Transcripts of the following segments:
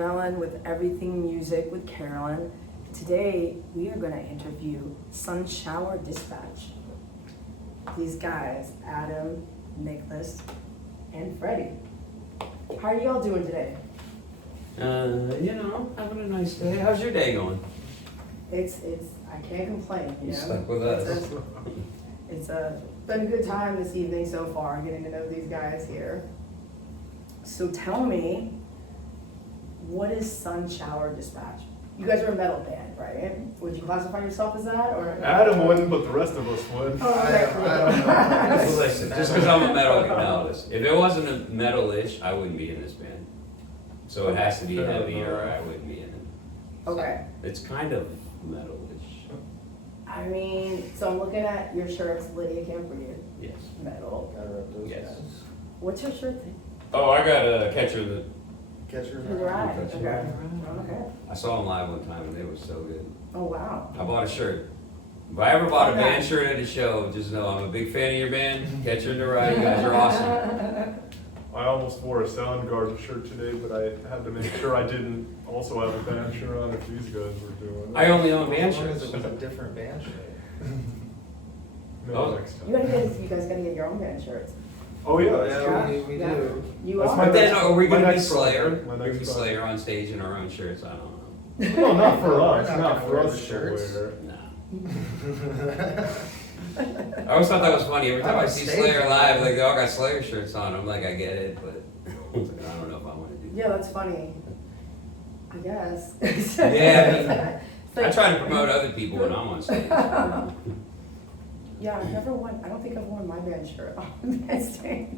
Karalyn with Everything Music with Karalyn. Today we are going to interview SUNSHOWER Dispatch. These guys, Adam, Niklaus, and Freddie. How are y'all doing today? Having a nice day. How's your day going? It's I can't complain, you know. Stuck with us. It's been a good time this evening so far, getting to know these guys here. So tell me, what is SUNSHOWER Dispatch? You guys are a metal band, right? Would you classify yourself as that, or? Adam wouldn't, but the rest of us would. Oh, okay. I don't know. Listen, just because I'm a metal guitarist, if it wasn't a metal-ish, I wouldn't be in this band. So it has to be heavy, or I wouldn't be in it. Okay. It's kind of metal-ish. I mean, so I'm looking at your shirts, Lydia can't breathe. Yes. Metal. Gotta rep those Yes. guys. What's your shirt thing? Oh, I got a catcher that Catcher. Through the ride. Catcher. Okay. Okay. I saw them live one time and they were so good. Oh wow. I bought a shirt. If I ever bought a band shirt at a show, just know I'm a big fan of your band. Catcher in the Ride, you guys are awesome. I almost wore a Soundgarden shirt today, but I had to make sure I didn't also have a band shirt on if these guys were doing it. I only own band As long as shirts. it was a different band shirt. Maybe Oh. next time. You guys gotta get your own band shirts. Oh yeah, Oh, that's yeah, true. we Yeah. do. You That's are. my But then next- are we my going to be next Slayer? project, my We're going to next be project. Slayer on stage in our own shirts? I don't know. No, not for We're us. not Not gonna for wear us the to shirts. wear. Nah. I always thought that was funny. Every time I On see stage. Slayer live, like they all got Slayer shirts on. I'm like, I get it, but I don't know if I want to do Yeah, that's funny. I guess. Yeah, It's that. I like- try to promote other people when I'm on stage. Yeah, I've never worn. I don't think I've worn my band shirt on band stage.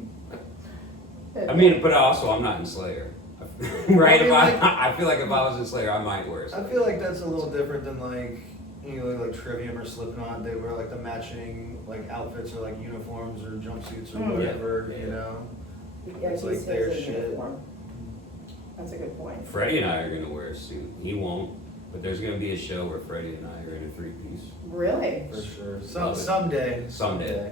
I mean, but also I'm not in Slayer. Right? I feel like if I was in Slayer, I might wear I Slayer. feel like that's a little different than like Trivium or Slipknot. They wear like the matching like outfits or like uniforms or jumpsuits or Mm. whatever, Yeah. you know. Yeah, It's he like stays their in shit. uniform. That's a good point. Freddie and I are going to wear a suit. He won't, but there's going to be a show where Freddie and I are in a three-piece. Really? For sure. Love it. Someday. Someday.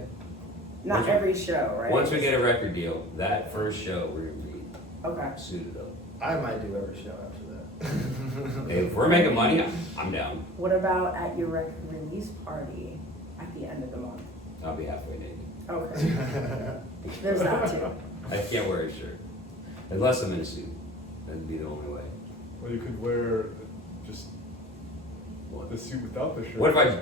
Not Once we- every show, right? Once we get a record deal, that first show, we're going to be Okay. suited up. I might do every show after that. Hey, if we're making money, I'm down. What about at your record release party at the end of the month? I'll be halfway naked. Okay. There's that too. I can't wear a shirt. Unless I'm in a suit. That'd be the only way. Well, you could wear just the suit without the shirt. What if I...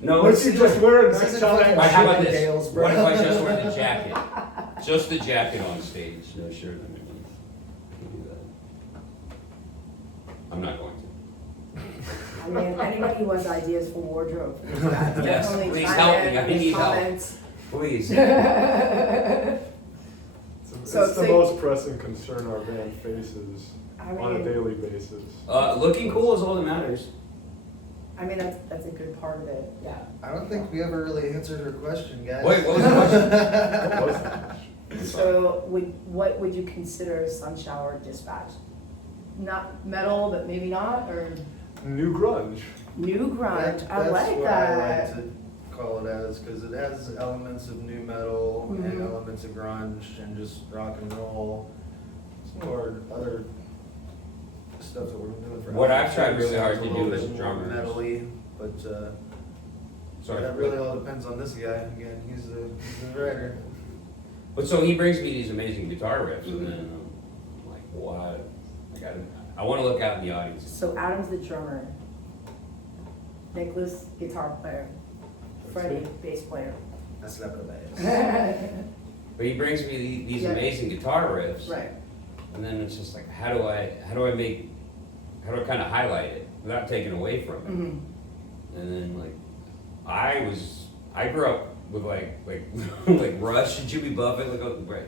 No, What if you just wear it This next isn't fucking time? Alright, how about Shipping this? Dales, bro. What if I just wear the jacket? Just the jacket on stage, no shirt underneath. I can do that. I'm not going to. I mean, anybody who has ideas for wardrobe, for these guys, Yes, definitely please chime help in, me. I leave need help. comments. Please. It's So- the so- most pressing concern our band faces I on a mean, daily basis. Looking cool is all that matters. that's a good part of it. Yeah. I don't think we ever really answered her question, guys. Wait, what was the question? What was that? So, what would you consider SUNSHOWER Dispatch? Not metal, but maybe not, or New grunge. new grunge? That's I like what that. I like to call it as, because it has elements of new metal and Mhm. elements of grunge and just rock and roll. Some more other stuff that we're doing for. What I've tried really sounds hard a to little do as bit a more drummer is- Metal-y, but Sorry. that really all depends on this guy. Again, he's the writer. But so he brings me these amazing guitar riffs, and then I'm like, what? I want to look out in the audience. So Adam's the drummer. Niklaus, guitar player. Freddie, bass player. That's not the bass. But he brings me these Yeah. amazing guitar riffs, Right. and then it's just like, how do I kind of highlight it without taking away from it? Mhm. And then like, I grew up with like like Rush and Jimmy Buffett,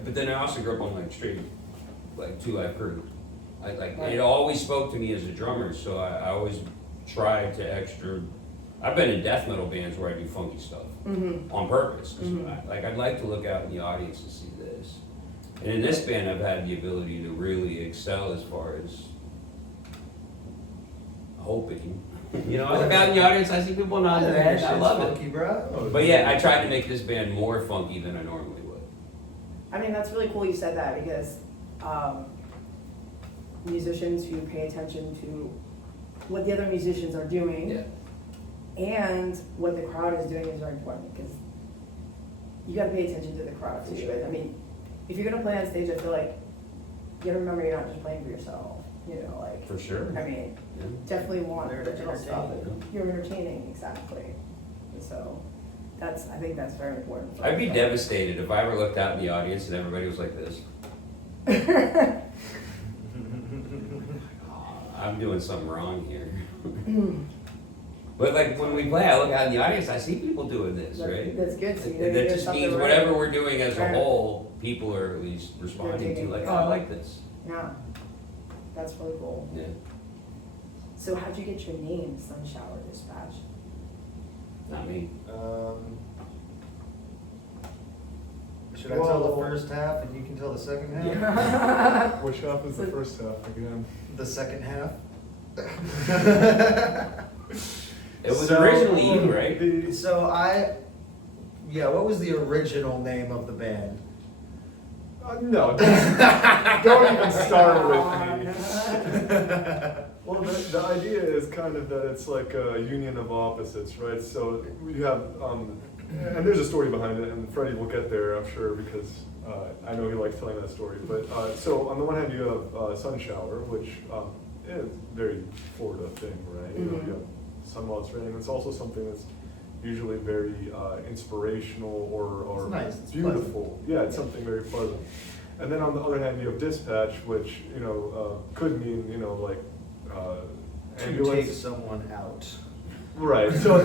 but then I also grew up on like straight like Two Live Crew. It always spoke to me as a drummer, so I always tried to I've been in death metal bands where I do funky stuff Mhm. on purpose. 'Cause Mhm. I'd like to look out in the audience and see this. And in this band, I've had the ability to really excel as far as hoping. You know, I look out in the audience, I see people nodding their heads, I love it. Funky, bro. But yeah, I tried to make this band more funky than I normally would. I mean, that's really cool you said that because musicians who pay attention to what the other musicians are doing. Yeah. And what the crowd is doing is very important, because you gotta pay attention to the crowd too. I mean, if you're gonna play on stage, I feel like you gotta remember you're not just playing for yourself, you know, like. For sure. I mean, Yeah. definitely want They're original stuff. entertaining. You're entertaining, exactly. And so, I think that's very important. I'd be devastated if I ever looked out in the audience and everybody was like this. I'm doing something wrong here. But like when we play, I look out in the audience, I see people doing this, right? That's good, so you know And you're that doing just something means right. whatever we're doing as a Right. whole, people are at least responding to, digging like, it. oh, I like this. Yeah, that's really cool. Yeah. So how'd you get your name, SUNSHOWER Dispatch? Not me. Should I tell the Well- first half and you can tell the second half? Yeah. Which half is the first half again? The second half? It was So- originally you, right? So what was the original name of the band? No, don't even start with me. Well, the idea is kind of that it's like a union of opposites, right? So you have, and there's a story behind it, and Freddie will get there, I'm sure, because I know he likes telling that story. But so on the one hand, you have SUNSHOWER, which is a very Florida thing, right? You know, you have sun while it's raining. It's also something that's usually very inspirational or It's nice, it's beautiful. Yeah, it's something very pleasant. And then on the other hand, you have dispatch, which could mean like To take ambulance. someone out. Right. So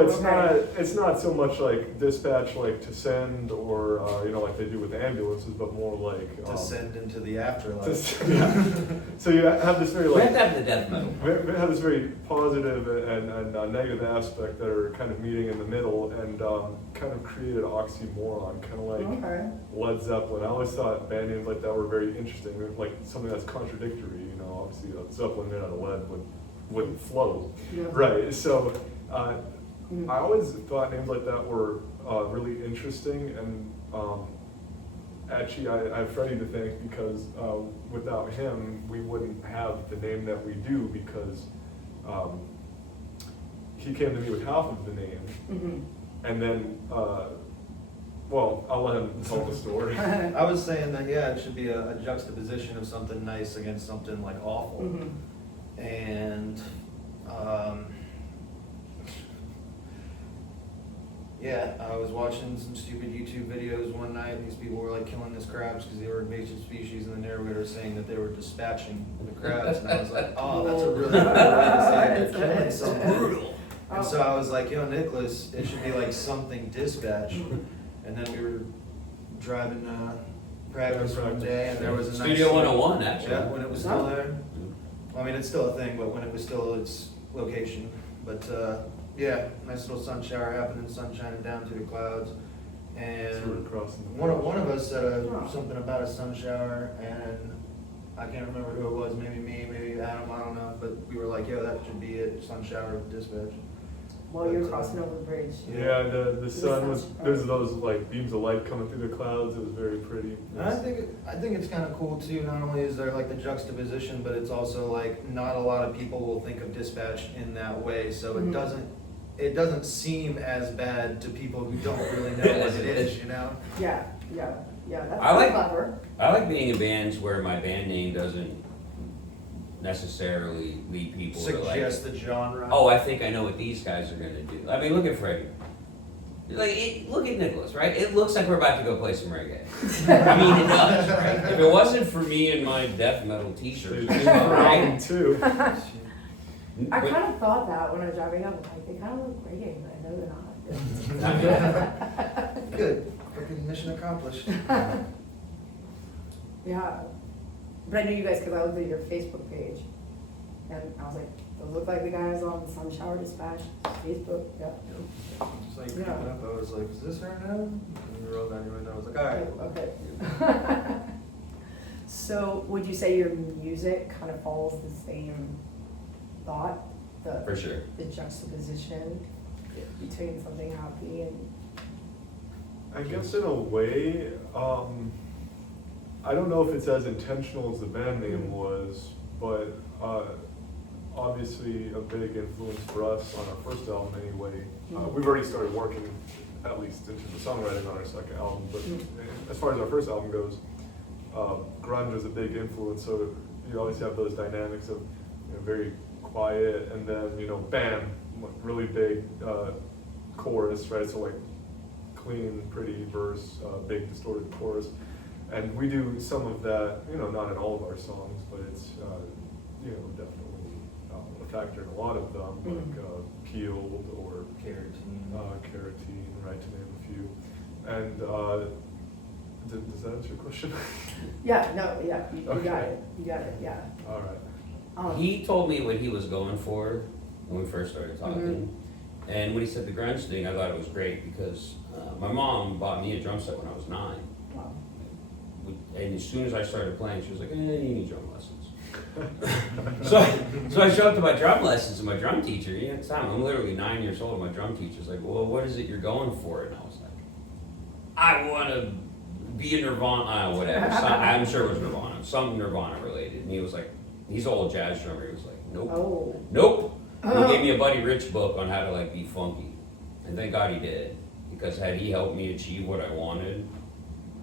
it's Okay. it's not so much like dispatch like to send or like they do with the ambulances, but more like Descend into the afterlife. yeah. So you have this very We like have to have the death metal. we have this very positive and negative aspect that are kind of meeting in the middle and kind of created an oxymoron, kind of like Okay. Led Zeppelin. I always thought band names like that were very interesting, like something that's contradictory. Obviously Zeppelin made out of lead wouldn't float, Yeah. right? So I always thought names like that were really interesting and. Actually, I have Freddie to thank because without him, we wouldn't have the name that we do because he came to me with half of the name, and then, well, I'll let him tell the story. I was saying that, yeah, it should be a juxtaposition of something nice against something like awful. And, yeah, I was watching some stupid YouTube videos one night, and these people were like killing these crabs because they were invasive species, and the narrator was saying that they were dispatching the crabs, and I was like, oh, that's a really good way to say it, they're killing someone. Brutal. And so I was like, Niklaus, it should be like something dispatch. And then we were driving practice one day, and there was a nice Studio 101, actually. Yeah, when it was still there. I mean, it's still a thing, but when it was still its location. But yeah, nice little sun shower happening, sun shining down through the clouds. And Sort of crossing the one of us said Oh. something about a sun shower, and I can't remember who it was, maybe me, maybe Adam, I don't know. But we were like, yo, that should be it, sun shower dispatch. While you're crossing over the bridge. Yeah, the sun was, sun's- there's those like beams of light coming through the clouds. It was very pretty. And I think it's kind of cool too. Not only is there like the juxtaposition, but it's also like not a lot of people will think of dispatch in that way. So it doesn't seem as bad to people who don't really know what it is. Yeah, that's I like- clever. I like being in bands where my band name doesn't necessarily lead people to like, Suggest the genre. oh, I think I know what these guys are gonna do. I mean, look at Freddie. Look at Niklaus, right? It looks like we're about to go play some reggae. I mean, it does, right? If it wasn't for me and my death metal t-shirts, right? too. I But- kind of thought that when I was driving up, like, they kind of look reggae, but I know they're not. Good. Freaking mission accomplished. Yeah, but I knew you guys because I looked at your Facebook page, and I was like, those look like the guys on the SUNSHOWER Dispatch Facebook. Yeah. Just like creeping up, I was like, is this her now? And you rolled down your window. I was like, all right. Okay. So, would you say your music kind of follows the same thought, For sure. the juxtaposition between something happy and? I guess in a way, I don't know if it's as intentional as the band name was, but obviously a big influence for us on our first album anyway. We've already started working at least into the songwriting on our second album, but as far as our first album goes, grunge was a big influence. So you always have those dynamics of very quiet and then bam, really big chorus, right? So like clean, pretty verse, big distorted chorus. And we do some of that, not in all of our songs, but it's, definitely a factor in a lot of them, like Peeled or Carotene, right, to name a few. And does that answer your question? Yeah, no, yeah, you Okay. got it, yeah. All right. He told me what he was going for when we first started talking. And when he said the grunge thing, I thought it was great because my mom bought me a drum set when I was 9. Wow. And as soon as I started playing, she was like, you need drum lessons. so I showed up to my drum lessons and my drum teacher, at the time, I'm literally 9 years old, and my drum teacher's like, well, what is it you're going for? And I was like, I want to be a Nirvana, whatever. I'm sure it was Nirvana, something Nirvana related. And he was like, he's an old jazz drummer. He was like, nope. Oh. Nope. He gave me a Buddy Rich book on how to be funky. And thank God he did. Because had he helped me achieve what I wanted,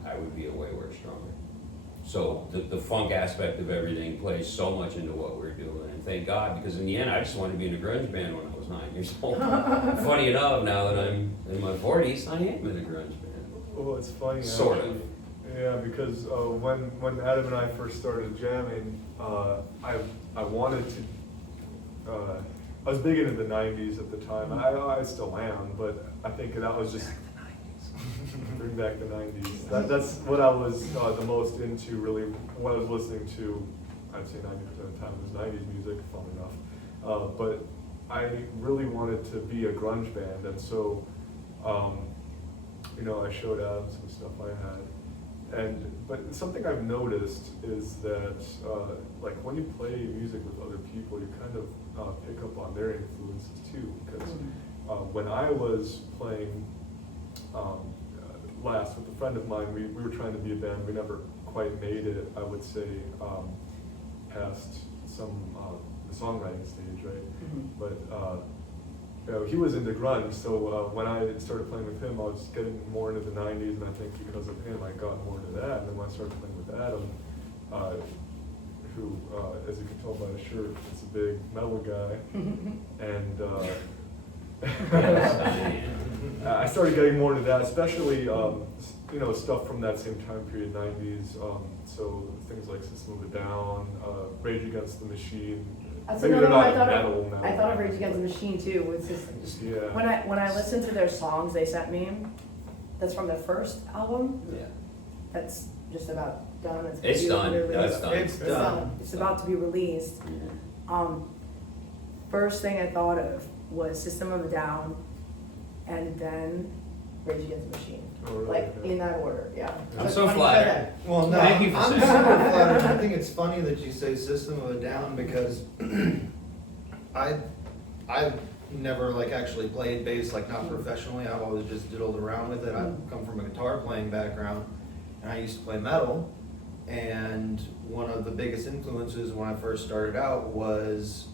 I would be a way worse drummer. So the funk aspect of everything plays so much into what we're doing. And thank God, because in the end, I just wanted to be in a grunge band when I was 9 years old. Funny enough, now that I'm in my 40s, I am in a grunge band. Well, it's funny. Sort actually. of. Yeah, because when Adam and I first started jamming, I wanted to. I was big into the '90s at the time. I still am, but I think that was just bring back the '90s. That's what I was the most into. Really, what I was listening to. I'd say 90% of the time was '90s music. Fun enough, but I really wanted to be a grunge band, and so I showed Adam some stuff I had. But something I've noticed is that like when you play music with other people, you kind of pick up on their influences too. Because when I was playing last with a friend of mine, we were trying to be a band. We never quite made it, I would say, past some the songwriting stage, right? But he was into grunge, so when I started playing with him, I was getting more into the '90s, and I think because of him, I got more into that. And then when I started playing with Adam, who, as you can tell by his shirt, is a big metal guy, and I started getting more into that, especially stuff from that same time period, '90s. So things like System of a Down, Rage Against the Machine. That's Maybe another they're one not I metal now. thought of Rage Against the Machine too. It's just Yeah. when I listened to their songs they sent me, that's from their first album. Yeah. That's just about done. It's, It's done. released. That's done. It's done. It's about to be released. First thing I thought of was System of a Down, and then Rage Against the Machine. Oh, really? Like Yeah. in that order, yeah. I'm It's so funny you said flattered. that. Well, no, Thank you for I'm saying super that. flattered. I think it's funny that you say System of a Down because I've never actually played bass not professionally. I've always just diddled around with it. I've come from a guitar playing background, and I used to play metal. And one of the biggest influences when I first started out was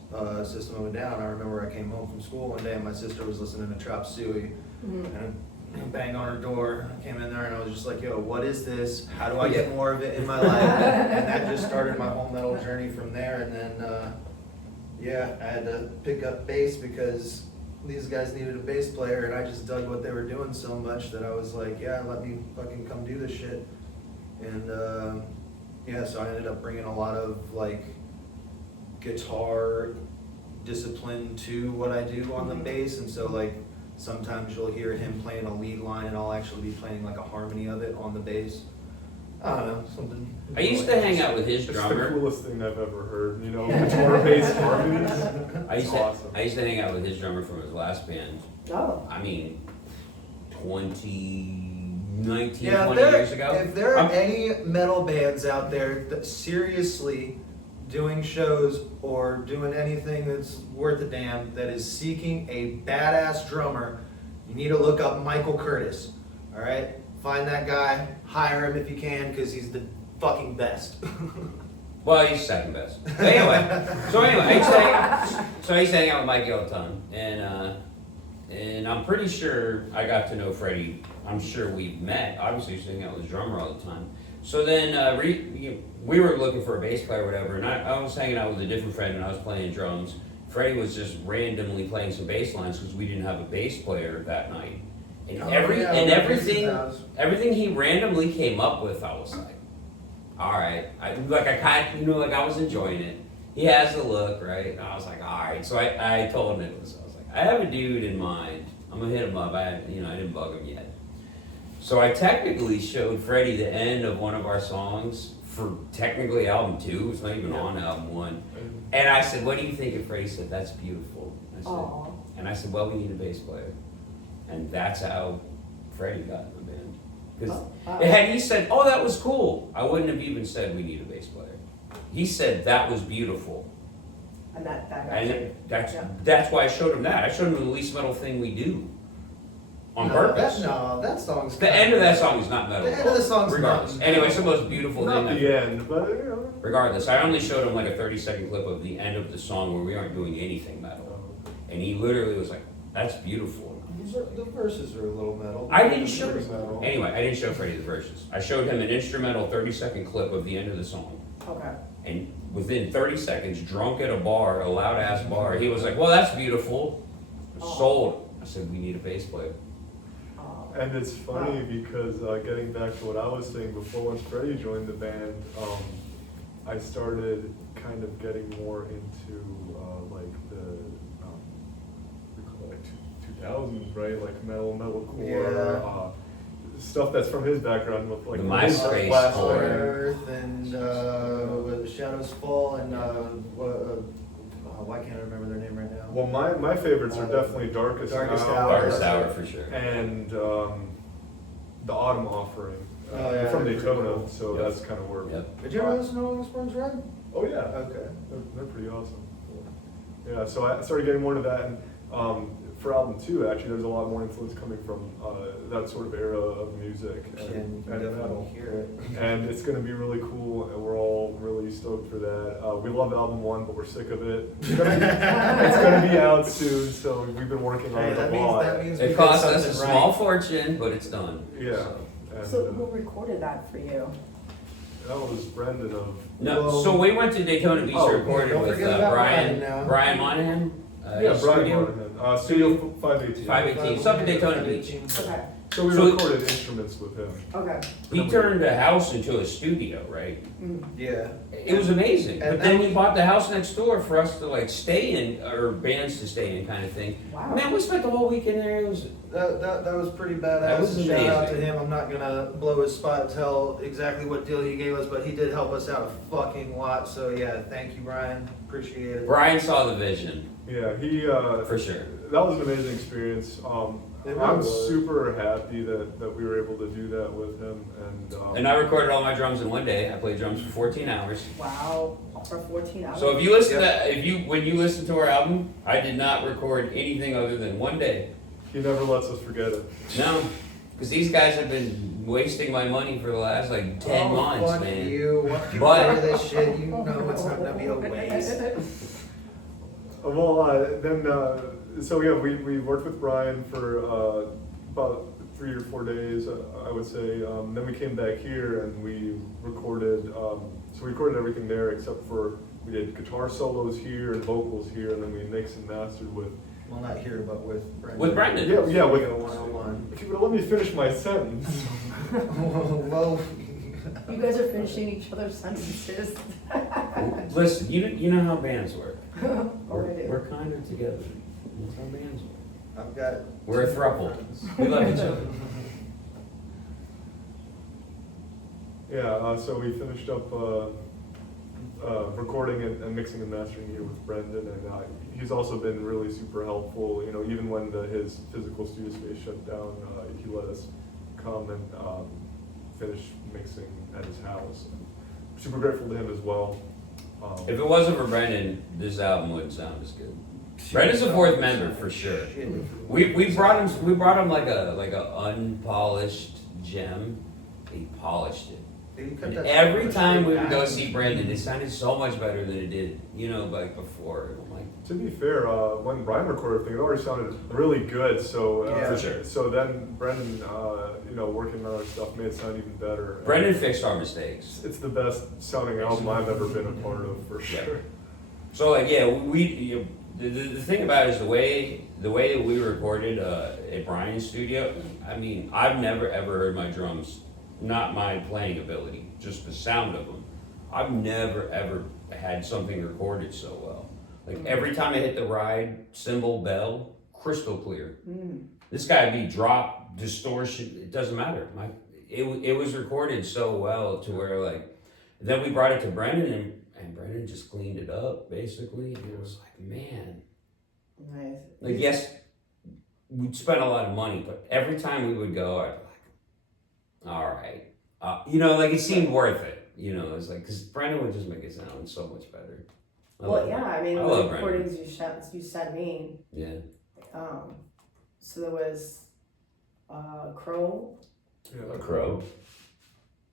System of a Down. I remember I came home from school one day and my sister was listening to Chop Suey, and I banged on her door. I came in there and I was just like, yo, what is this? How do I get more of it in my life? And that just started my whole metal journey from there. And then, I had to pick up bass because these guys needed a bass player, and I just dug what they were doing so much that I was like, yeah, let me fucking come do this shit. And so I ended up bringing a lot of guitar discipline to what I do on the bass, and so sometimes you'll hear him playing a lead line and I'll actually be playing a harmony of it on the bass. I don't know, something. I used to hang out with his It's the drummer. coolest thing I've ever heard, guitar-based harmonies. I used awesome. to hang out with his drummer from his last band. Oh. I mean, 19 Yeah, years ago. if there are I'm- any metal bands out there that seriously doing shows or doing anything that's worth a damn that is seeking a badass drummer, you need to look up Michael Curtis. All right, find that guy, hire him if you can, because he's the fucking best. Well, he's second best. But anyway, I used to hang out with Mikey all the time, and I'm pretty sure I got to know Freddie. I'm sure we've met. Obviously, I used to hang out with his drummer all the time. So then we were looking for a bass player or whatever, and I was hanging out with a different friend, and I was playing drums. Freddie was just randomly playing some bass lines because we didn't have a bass player that night. And everything he randomly came up with, I was like, all right. I was enjoying it. He has the look, right? And I was like, all right. So I told Niklaus, I was like, I have a dude in mind. I'm gonna hit him up. I didn't bug him yet. So I technically showed Freddie the end of one of our songs for technically album 2. It's not even on album 1. And I said, what do you think? And Freddie said, that's beautiful. I said, well, we need a bass player. And that's how Freddie got in the band. Because had he said, oh, that was cool, I wouldn't have even said we need a bass player. He said, that was beautiful. And That's why I showed him that. I showed him the least metal thing we do. On purpose. That song's... The end of that song is not metal. The end of the song's regardless. not... Anyway, it's the most beautiful Not thing. the end, but Regardless, I only showed him like a 30-second clip of the end of the song where we aren't doing anything metal. And he literally was like, that's beautiful. The verses are a little metal. I didn't show metal. Anyway, I didn't show Freddie the verses. I showed him an instrumental 30-second clip of the end of the song. Okay. And within 30 seconds, drunk at a bar, a loud ass bar, he was like, well, that's beautiful. Sold. I said, we need a bass player. And it's funny because getting back to what I was saying before, once Freddie joined the band, I started kind of getting more into like the we call it like 2000s, right? Like metalcore, stuff that's from his background with like The MySpace Last core. Earth and Shadows Fall and why can't I remember their name right now? Well, my favorites are definitely Darkest Hour. Darkest Hour for sure. And the Autumn Offering from Daytona, so Yep. that's kind of where. Yep. Did you ever listen to Rolling Stones Red? Oh yeah. Okay. They're pretty awesome. Yeah, so I started getting more into that, and for album 2, actually, there's a lot more influence coming from that sort of era of music and metal. Hear it. And it's going to be really cool, and we're all really stoked for that. We love album 1, but we're sick of it. It's going to be out soon, so we've been working on it a lot. That means It cost us a small fortune, but it's done. Yeah. And, So who recorded that for you? that was Brendan of. No, Well- so we went to Daytona Beach Oh, and recorded don't with forget about Brian Brian now. Monahan. Yeah, his Brian studio. Monahan. Studio 518. 518. It's up in Daytona Beach. Okay. So we So- recorded instruments with him. Okay. He turned the house into a studio, right? Yeah. It was amazing. And But then that he bought the house next door for us to like stay in, or bands to stay in, kind of thing. Wow. Man, we spent the whole weekend there. It was That was pretty badass. That was Shout out to amazing. him. I'm not gonna blow his spot, tell exactly what deal he gave us, but he did help us out a fucking lot. So yeah, thank you, Brian. Appreciate it. Brian saw the vision Yeah, he. for sure. That was an amazing experience. It really I'm was. super happy that we were able to do that with him, And I recorded all my drums in one day. I played drums for 14 hours. Wow. For 14 hours. So if you listen when you listen to our album, I did not record anything other than one day. he never lets us forget it. No, because these guys have been wasting my money for the last like 10 months, fuck man. you. Once you But- hear this shit, you know it's not gonna be a waste. So yeah, we worked with Brian for about 3 or 4 days, I would say. Then we came back here and we recorded. So we recorded everything there except for we did guitar solos here and vocals here, and then we mixed and mastered with. Well, not here, but with Brendan. With Brendan. Yeah, with Studio 101. If you would have let me finish my sentence. Well, You guys are finishing each other's sentences. Listen, you know how bands work. Oh, I do. We're kind of together. That's how bands work. I've got. We're a throuple. We love each other. Yeah, so we finished up recording and mixing and mastering here with Brendan, and he's also been really super helpful. You know, even when his physical studio space shut down, he let us come and finish mixing at his house. Super grateful to him as well. If it wasn't for Brendan, this album wouldn't sound as good. Brendan's a fourth member for sure. We brought him like a unpolished gem. He polished it. You cut And that every song time we straight would go back. see Brendan, it sounded so much better than it did, like before. I'm like, To be fair, when Brian recorded things, it already sounded really good. So Yeah. For sure. So then Brendan, working on our stuff made it sound even better. Brendan fixed our mistakes. It's the best sounding album I've ever been a part of, for Yeah. sure. So like, yeah, the thing about it is the way that we recorded at Brian's studio. I mean, I've never ever heard my drums, not my playing ability, just the sound of them. I've never ever had something recorded so well. Like every time I hit the ride cymbal bell, crystal clear. This guy be drop, distortion, it doesn't matter. It was recorded so well to where like, then we brought it to Brendan and Brendan just cleaned it up basically. And it was like, man, Nice. like yes, we'd spent a lot of money, but every time we would go, I'd be like, all right, like it seemed worth it. It was like, because Brendan would just make it sound so much better. Well, yeah, I mean, I the love recordings you sent me, Yeah. so there was Crow, Yeah, A Crow.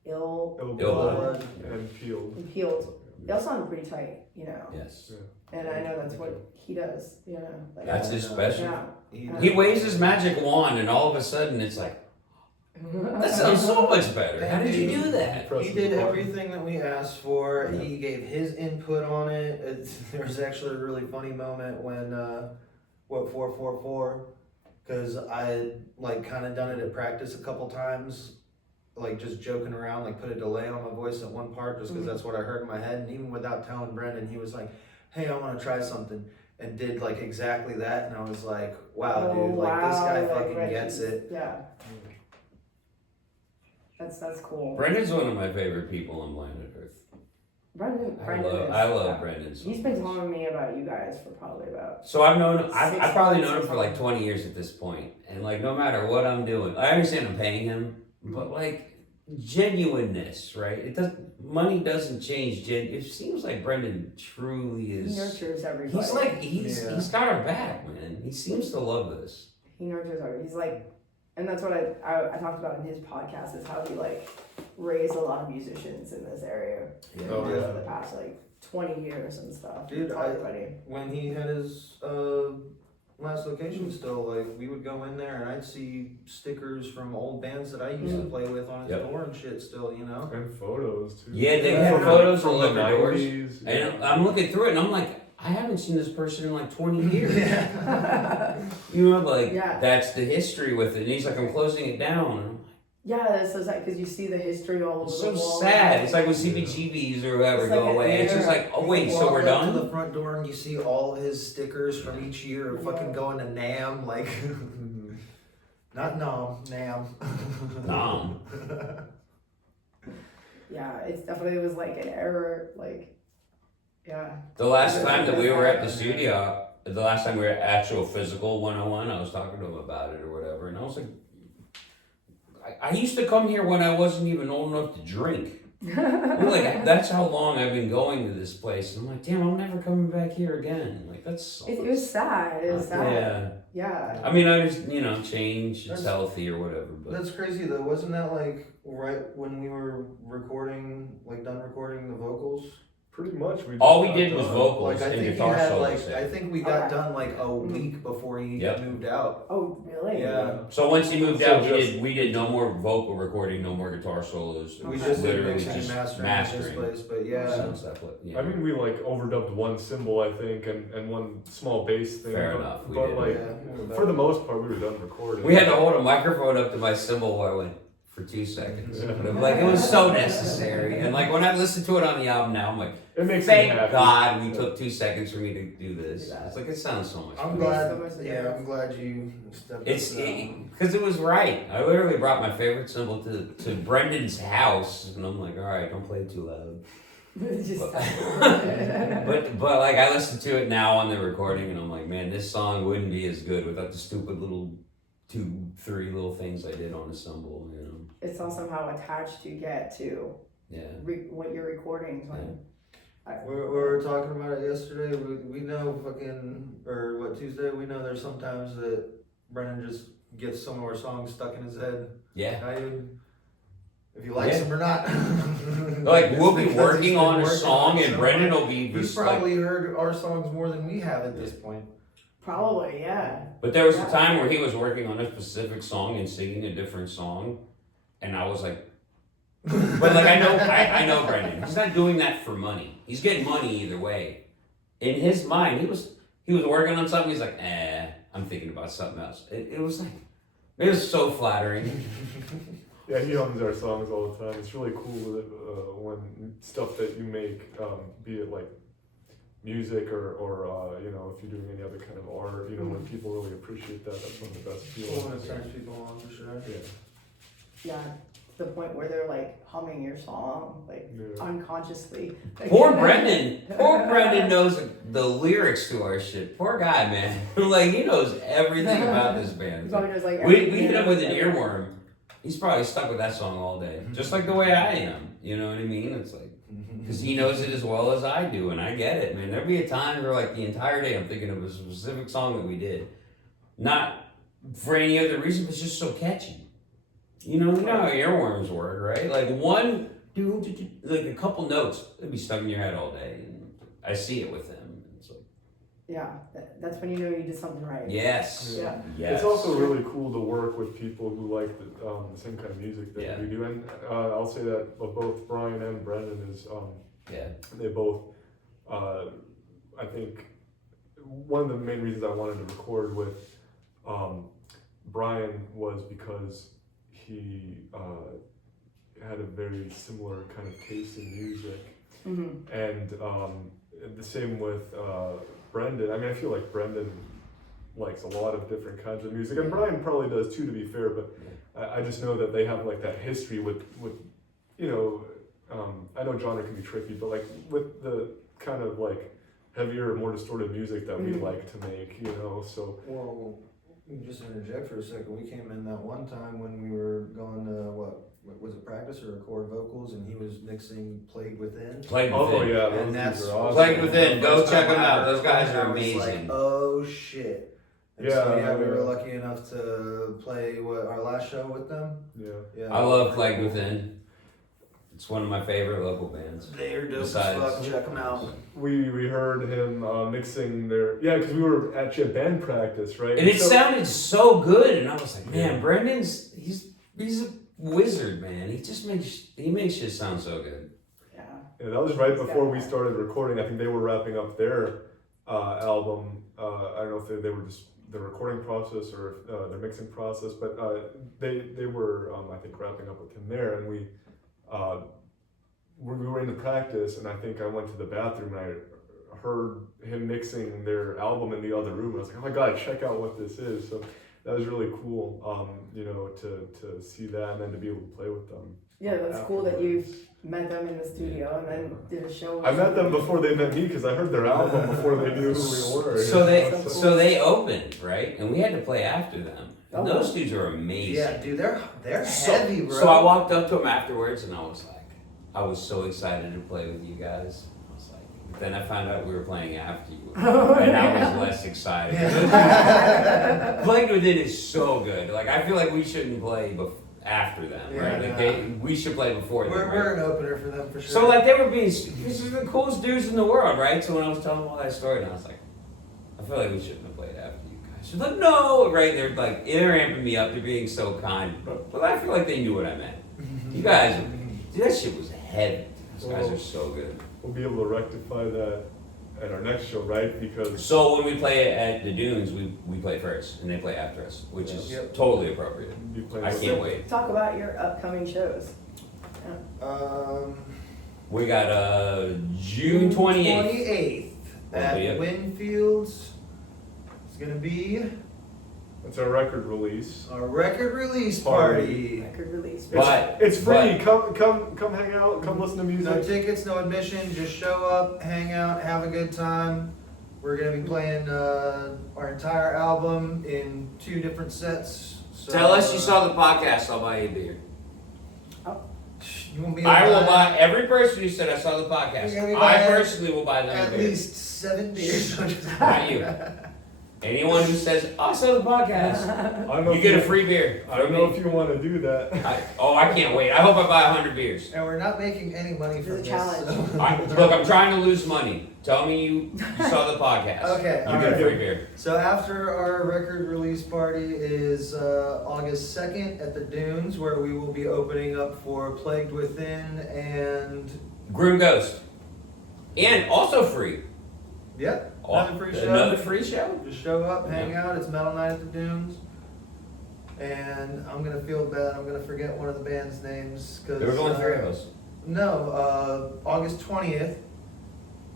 Ill, Ill Blood. Blood and Peeled. and Peeled. They all sounded pretty tight, Yes. and I know that's what he does, like, That's his special. yeah. He waves his magic wand, and all of a sudden it's like, that sounds so much better. How did you do that? He did everything that we asked for. He gave his input on it. There was actually a really funny moment when, 444, because I had like kind of done it at practice a couple times, like just joking around, like put a delay on my voice at one part just because that's what I heard in my head. And even without telling Brendan, he was like, hey, I want to try something. And did like exactly that. And I was like, wow, dude, like this guy like, fucking Reggie's- gets it. Yeah. That's cool. Brendan's one of my favorite people on planet Earth. Brendan I is, love Brendan so He's been much. telling me about you guys for probably about. So I've probably 6 known him months for or like something. 20 years at this point, and like no matter what I'm doing, I understand I'm paying him, but like genuineness, right? Money doesn't change. It seems like Brendan truly He is. nurtures everybody. He's like Yeah. he's got our back, man. He seems to love this. He nurtures everybody. He's like, and that's what I talked about in his podcast is how he like raised a lot of musicians in this area. Oh, For yeah. the past like 20 years and stuff. Dude, Taught everybody. When he had his last location still, like we would go in there and I'd see stickers from old bands that I used to play with on his Yep. door and shit still, And photos too. Yeah, they have photos from all the over the doors. 90s. And I'm looking through it, and I'm like, I haven't seen this person in like 20 years. Yeah. That's the history with it. And he's like, I'm closing it down. And I'm like, Yeah, that's so sad because you see the history all over it's the so wall. sad. It's like when CBGBs or whoever It's go like an away. It's just era. like, oh wait, You so walk we're up to the done? front door and you see all his stickers from each year of fucking Yeah. going to NAM, like not NAM. Nom. Yeah, it's definitely was like an error. Like, yeah. The last time that we were at the studio, the last time we were at actual physical 101, I was talking to him about it or whatever. And I was like, I used to come here when I wasn't even old enough to drink. Like that's how long I've been going to this place. And I'm like, damn, I'm never coming back here again. Like that's It was sad. It was sad. Yeah. Yeah. I mean, I just change. It's That's- healthy or whatever. But That's crazy though. Wasn't that like right when we were recording, like done recording the vocals? Pretty much. We all just we did got was done. vocals Like I and think you guitar had solos. like I think we got Okay. done like a week before you Yep. moved out. Oh, really? Yeah. So once he moved So out, just- we did no more vocal recording, no more guitar solos. It We was just did literally mixing and just mastering at this place, but yeah. Some stuff like- yeah. I mean, we like overdubbed one cymbal, I think, and one small bass thing. Fair but, enough, we But did. like, Yeah. for the most part, we were done recording. We had to hold a microphone up to my cymbal while I went for 2 seconds. Yeah. But like it was so necessary. And like when I listen to it on the album now, I'm like, It makes me thank happy. God we Yeah. took 2 seconds for me to do this. Do that. It's like it sounds so much I'm better. glad. So much Yeah, difference. I'm glad you stepped It's up to that. because it was right. I literally brought my favorite cymbal to Brendan's house, and I'm like, all right, don't play it too loud. Just But like I listen to it now on the recording, and I'm like, man, this song wouldn't be as good without the stupid little 2-3 little things I did on the cymbal. It's also how attached you get to Yeah. what you're recording. When We were talking about it yesterday. We know fucking, or what, Tuesday? We know there's sometimes that Brennan just gets some of our songs stuck in his head. Yeah. if you like Yeah. them or not. Like, we'll be Because working he's been on a working song on and so Brendan much. will be He's just like, probably heard our songs more than we have at this point. Probably, yeah. but there was a Yeah. time where he was working on a specific song and singing a different song, and I was like, but like I know Brendan. He's not doing that for money. He's getting money either way. In his mind, he was working on something. He's like, I'm thinking about something else. It was so flattering. Yeah, he hums our songs all the time. It's really cool that, when stuff that you make, be it like music or you know, if you're doing any other kind of art, you know, when people really appreciate that, that's one of the best feelings. When it turns people on for sure. Yeah. Yeah, to the point where they're like humming your song, like Yeah. unconsciously. Like, Poor Brendan knows the lyrics to our shit. Poor guy, man. Like, he knows everything about this He band. probably knows like We everything hit him with an ever. earworm. He's probably stuck with that song all day, just like the way I am. You know what I mean? It's like, because he knows it as well as I do, and I get it, man. There'd be a time where, like, the entire day I'm thinking of a specific song that we did, not for any other reason, but it's just so catchy. You know how earworms work, right? Like like a couple notes, it'd be stuck in your head all day, and I see it with him. It's like, Yeah, that's when you know you did something right. yes, Yeah. yes. It's also really cool to work with people who like the same kind of music that Yeah. we do, and I'll say that both Brian and Brendan is yeah. they both I think one of the main reasons I wanted to record with Brian was because he had a very similar kind of taste in music, Mm-hmm. and the same with Brendan. I mean, I feel like Brendan likes a lot of different kinds of music, and Brian probably does too, to be fair. But I just know that they have like that history with you know. I know genre can be tricky, but like with the kind of like heavier, more distorted music that we Mhm. like to make, you know. So Well, just interject for a second. We came in that one time when we were going to what was it, practice or record vocals, and he was mixing "Plague Within." Plague oh Within. yeah, And those that's dudes are awesome. Plague Within, The go first check time them I out. heard Those guys it, are I was like, amazing. oh shit! And Yeah, so yeah, we were yeah. lucky enough to play our last show with them. Yeah. Yeah, I love Plague Within. It's one of my favorite local bands. They're dope as Besides- fuck. Check them out. We heard him mixing their because we were actually at band practice, right? And it So- sounded so good, and I was like, man, Brendan's he's a wizard, man. He makes shit sound so good. Yeah. Yeah, that was right before we started recording. I think they were wrapping up their album. I don't know if they were just the recording process or their mixing process, but they were I think wrapping up with him there, and we were in the practice, and I think I went to the bathroom and I heard him mixing their album in the other room. And I was like, oh my god, check out what this is. So that was really cool, you know, to see that and then to be able to play with them. Yeah, that's cool that you afterwards. met them in the studio and then did a show. I met them before they met me because I heard their album before they knew who we were. So they So cool. so they opened, right? And we had to play after them. And Oh. those dudes are amazing. Yeah, dude, they're So, heavy, bro. so I walked up to him afterwards and I was like, I was so excited to play with you guys. I was like, then I found out we were playing after you. And I was less excited. Playing Within is so good. Like, I feel like we shouldn't play after them, right? Yeah, Like, we should play before them, right? We're an opener for them for sure. So like they were being, these are the coolest dudes in the world, right? So when I was telling them all that story, and I was like, I feel like we shouldn't have played after you guys. She's like, no, right? They're like, they're amping me up. They're being so kind, but I feel like they knew what I meant. You guys, dude, that shit was heavy. Those guys are so good. We'll be able to rectify that at our next show, right? Because So when we play at the Dunes, we play first, and they play after us, which is Yep. totally appropriate. you play I can't wait. Talk about your upcoming shows. We got June 28th. 28th at Yeah. Wynfield's. It's gonna be It's our record release. a record release Party. party. Record release. But- It's free. Come hang out. Come listen to No music. tickets, no admission. Just show up, hang out, have a good time. We're gonna be playing our entire album in 2 different sets. So, Tell us you saw the podcast, I'll buy you a beer. You won't be I able will to buy every person who said I saw the podcast. You're gonna be I buying personally will buy them a at beer. least 7 beers. Not you. Anyone who says, "I saw the podcast," I don't know you if get a free beer. I don't know if you want to do that. I can't wait. I hope I buy 100 beers. And we're not making any money from It's this. a challenge. Look, I'm trying to lose money. Tell me you saw the podcast. Okay, You get a alright. free beer. So after our record release party is August 2nd at the Dunes, where we will be opening up for Plagued Within and Groom Ghost. And also free. yep, another free show. Another free show? Just show up, hang Yeah. out. It's Metal Night at the Dunes. And I'm gonna feel bad. I'm gonna forget one of the band's names because There was only 3 of us. No, August 20th.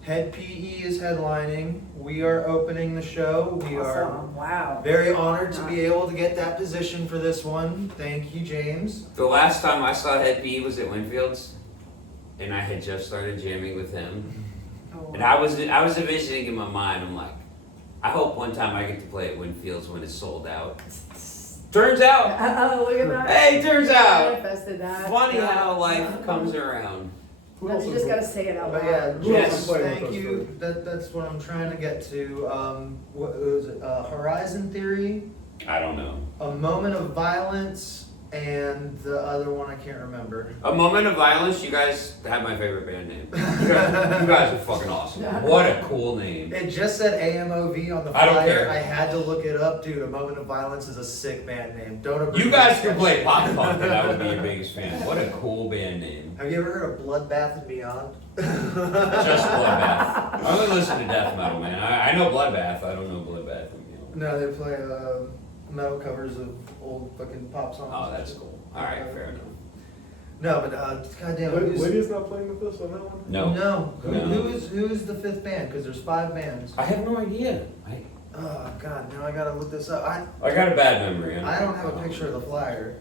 Head PE is headlining. We are opening the show. We are Awesome. Wow. very honored to be able to get that position for this one. Thank you, James. The last time I saw Head B was at Wynfield's, and I had just started jamming with him. Oh, And I was envisioning in my mind, I'm like, I hope one time I get to play at Wynfield's when it's sold out. Turns out, Oh, look at that. hey, turns out, Manifested that. funny Yeah. how life comes around. Who No, else you is just with- gotta say it out But loud. yeah, Who else Yes. is playing with thank us, you. That's what I'm trying to get to. What was it? Horizon Theory, I don't know. A Moment of Violence, and the other one I can't remember. A Moment of Violence, you guys have my favorite band name. You guys are fucking awesome. What a cool name. It just said AMOV on the I don't flyer. care. I had to look it up, dude. A Moment of Violence is a sick band name. Don't agree. You guys can play pop punk and I would be your biggest fan. What a cool band name. Have you ever heard of Bloodbath and Beyond? Just Bloodbath. I only listen to death metal, man. I know Bloodbath, I don't know Bloodbath. No, they play metal covers of old fucking pop songs. Oh, that's cool. Alright, fair enough. No, but goddamn, Wait, who's, Lydia's not playing with us on that one? No. no, No. who's the fifth band? Because there's 5 bands. I have no idea. Oh god, now I gotta look this up. I got a bad memory. I don't have a picture of the flyer.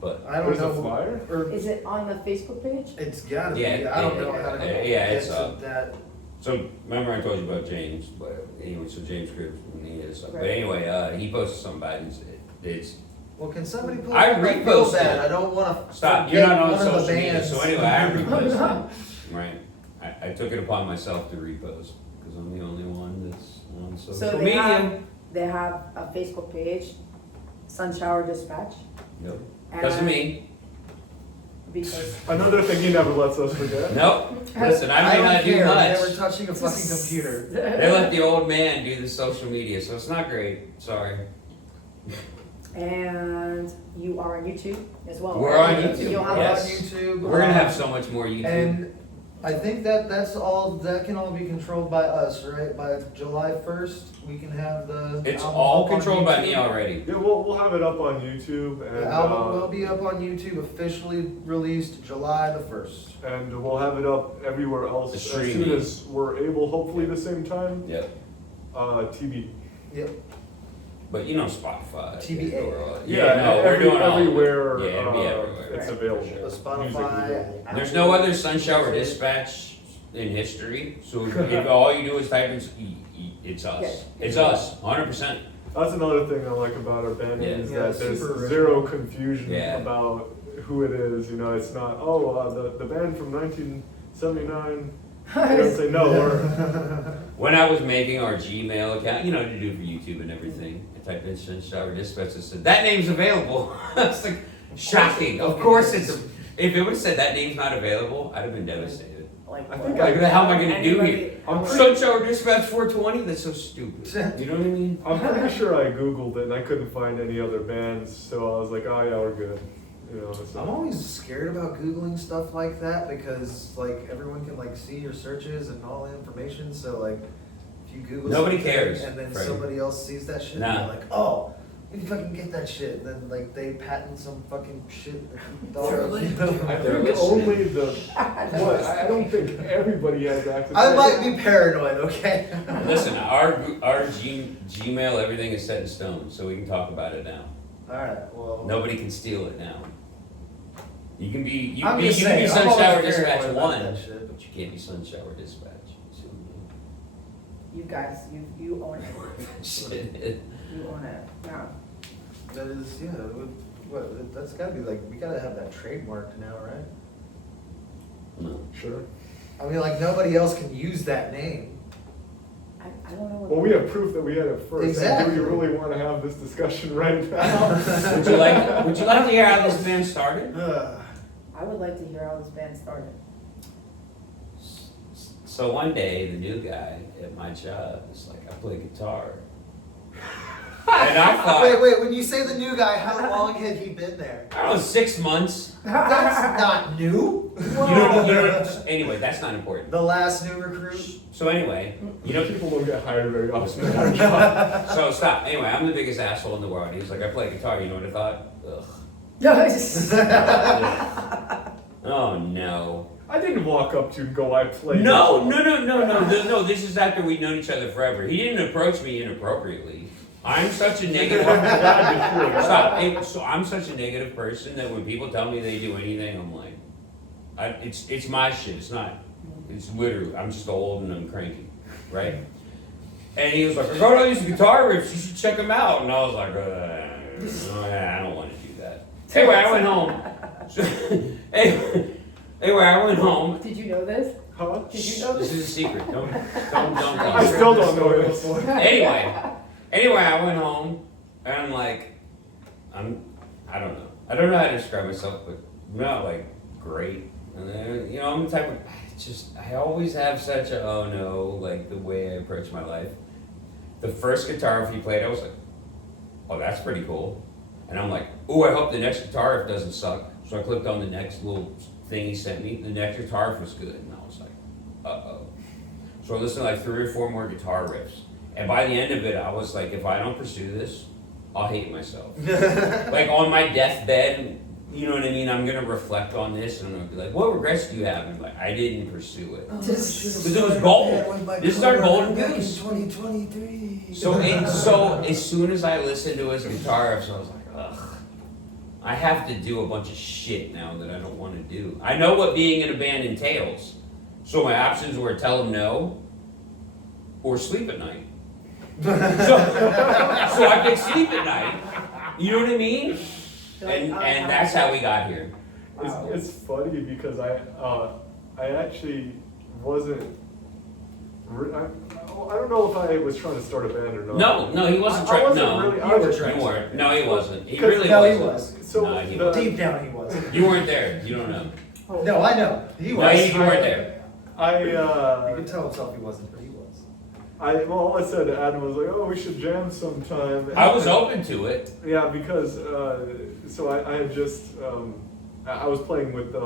But I don't There's know. a flyer? Or Is it on the Facebook page? it's gotta Yeah, be. I don't yeah, know how to yeah, get it's to up. that. so remember I told you about James, but anyway, so James Cribs when he hit us up. But Right. anyway, he posted something about it. It's Well, can somebody put I it up? feel reposted bad. it. I don't want to. stop. You're not on social media, so anyway, I reposted it. Right. I took it upon myself to repost because I'm the only one that's on social So they media. have a Facebook page, SUNSHOWER Dispatch, Nope. Because of me. because Another thing he never lets us forget. Nope. Listen, I may don't not do care. much. Never touching a fucking computer. They let the old man do the social media, so it's not great. Sorry. And you are on YouTube as well. We're right? on YouTube, You'll have yes. On YouTube. We're gonna have so much more YouTube. And I think that's all. That can all be controlled by us, right? By July 1st, we can have the. It's album all up on controlled by YouTube. me already. Yeah, we'll have it up on YouTube and The album will be up on YouTube, officially released July the 1st. and we'll have it up everywhere else The as soon streaming. as we're able, hopefully the same time. Yep. TB. Yep. But you know Spotify. TBA. Yeah, no, we're doing all of it. everywhere. Yeah, it'll be everywhere. It's Right. available. The Music is Spotify. available. There's no other SUNSHOWER Dispatch in history, so if all you do is type in, it's us. Yeah. It's us, 100%. That's another thing I like about our band Yeah. is Yeah, that it's there's super original. zero confusion Yeah. about who it is. You know, it's not the band from 1979. You don't say no. Or, When I was making our Gmail account, you know, to do for YouTube and everything, I typed in SUNSHOWER Dispatch and said, that name's available. It's like, shocking. Of course it's, if it would have said that name's not available, I'd have been devastated. like. I think Like, what the hell am I gonna do Anybody- here? I'm SUNSHOWER Dispatch 420? That's so stupid. You know what I mean? I'm pretty sure I Googled it and I couldn't find any other bands, so I was like, oh yeah, we're good. You know, so. I'm always scared about Googling stuff like that because like everyone can like see your searches and all the information. So like if you Google Nobody something cares, and then Freddie. somebody else sees that shit Nah. and they're like, oh, we can fucking get that shit. And then like they patent some fucking shit. that- I They're think listening. only the what? I don't think everybody has access. I to might it. be paranoid, okay? Listen, our Gmail, everything is set in stone, so we can talk about it now. Alright, well. Nobody can steal it now. You can be I'm just you saying, can be I'm always SUNSHOWER paranoid Dispatch about 1, that shit. but you can't be SUNSHOWER Dispatch. You guys, you own it. Shit. You own it. Yeah. That is, yeah, that's gotta be like, we gotta have that trademarked now, right? No. Sure. I mean, like nobody else can use that name. I don't know what. Well, we have proof that we had it first. Exactly. Do we really want to have this discussion right now? Would you like to hear how this band started? I would like to hear how this band started. So one day, the new guy at my job is like, I play guitar. And I thought, Wait, when you say the new guy, how long had he been there? I don't know, 6 months. That's not new. Anyway, that's not important. The last new recruit. So anyway, People don't get hired very often at our job. so stop. Anyway, I'm the biggest asshole in the world. He was like, I play guitar. You know what I thought? Ugh. Oh no. I didn't walk up to you and go, I play. No. This is after we'd known each other forever. He didn't approach me inappropriately. I'm such a negative. Stop. So I'm such a negative person that when people tell me they do anything, I'm like, it's my shit. It's not. It's literally. I'm just old and I'm cranky, right? And he was like, I got all these guitar riffs. You should check them out. And I was like, I don't want to do that. Anyway, I went home. Anyway, I went home. Did you know this? Huh? Did you know This this? is a secret. Don't I still don't know this. Anyway, I went home and I'm like, I don't know. I don't know how to describe myself, but I'm not like great. And then, I'm the type of, I always have such a, oh no, like the way I approach my life. The first guitar riff he played, I was like, oh, that's pretty cool. And I'm like, ooh, I hope the next guitar riff doesn't suck. So I clicked on the next little thing he sent me. The next guitar riff was good. And I was like, uh-oh. So I listened to like 3 or 4 more guitar riffs. And by the end of it, I was like, if I don't pursue this, I'll hate myself. Like on my deathbed, you know what I mean? I'm going to reflect on this and I'm going to be like, what regrets do you have? And like, I didn't pursue it. Because it was gold. This is our golden goose. 2023. So as soon as I listened to his guitar riffs, I was like, ugh. I have to do a bunch of shit now that I don't want to do. I know what being in a band entails. So my options were tell them no or sleep at night. So I could sleep at night. You know what I mean? And that's how we got here. It's funny because I actually wasn't. I don't know if I was trying to start a band or not. No, he wasn't I trying. wasn't No, really- I was you trying. weren't. No, he wasn't. He 'Cause- really No, he wasn't. was. So No, he the- wasn't. Deep down, he was. You weren't there. You don't know. No, I know. He No, was. you weren't there. You could tell himself he wasn't, but he was. All I said to Adam was like, oh, we should jam sometime. I was open to it. Yeah, because so I had just I was playing with the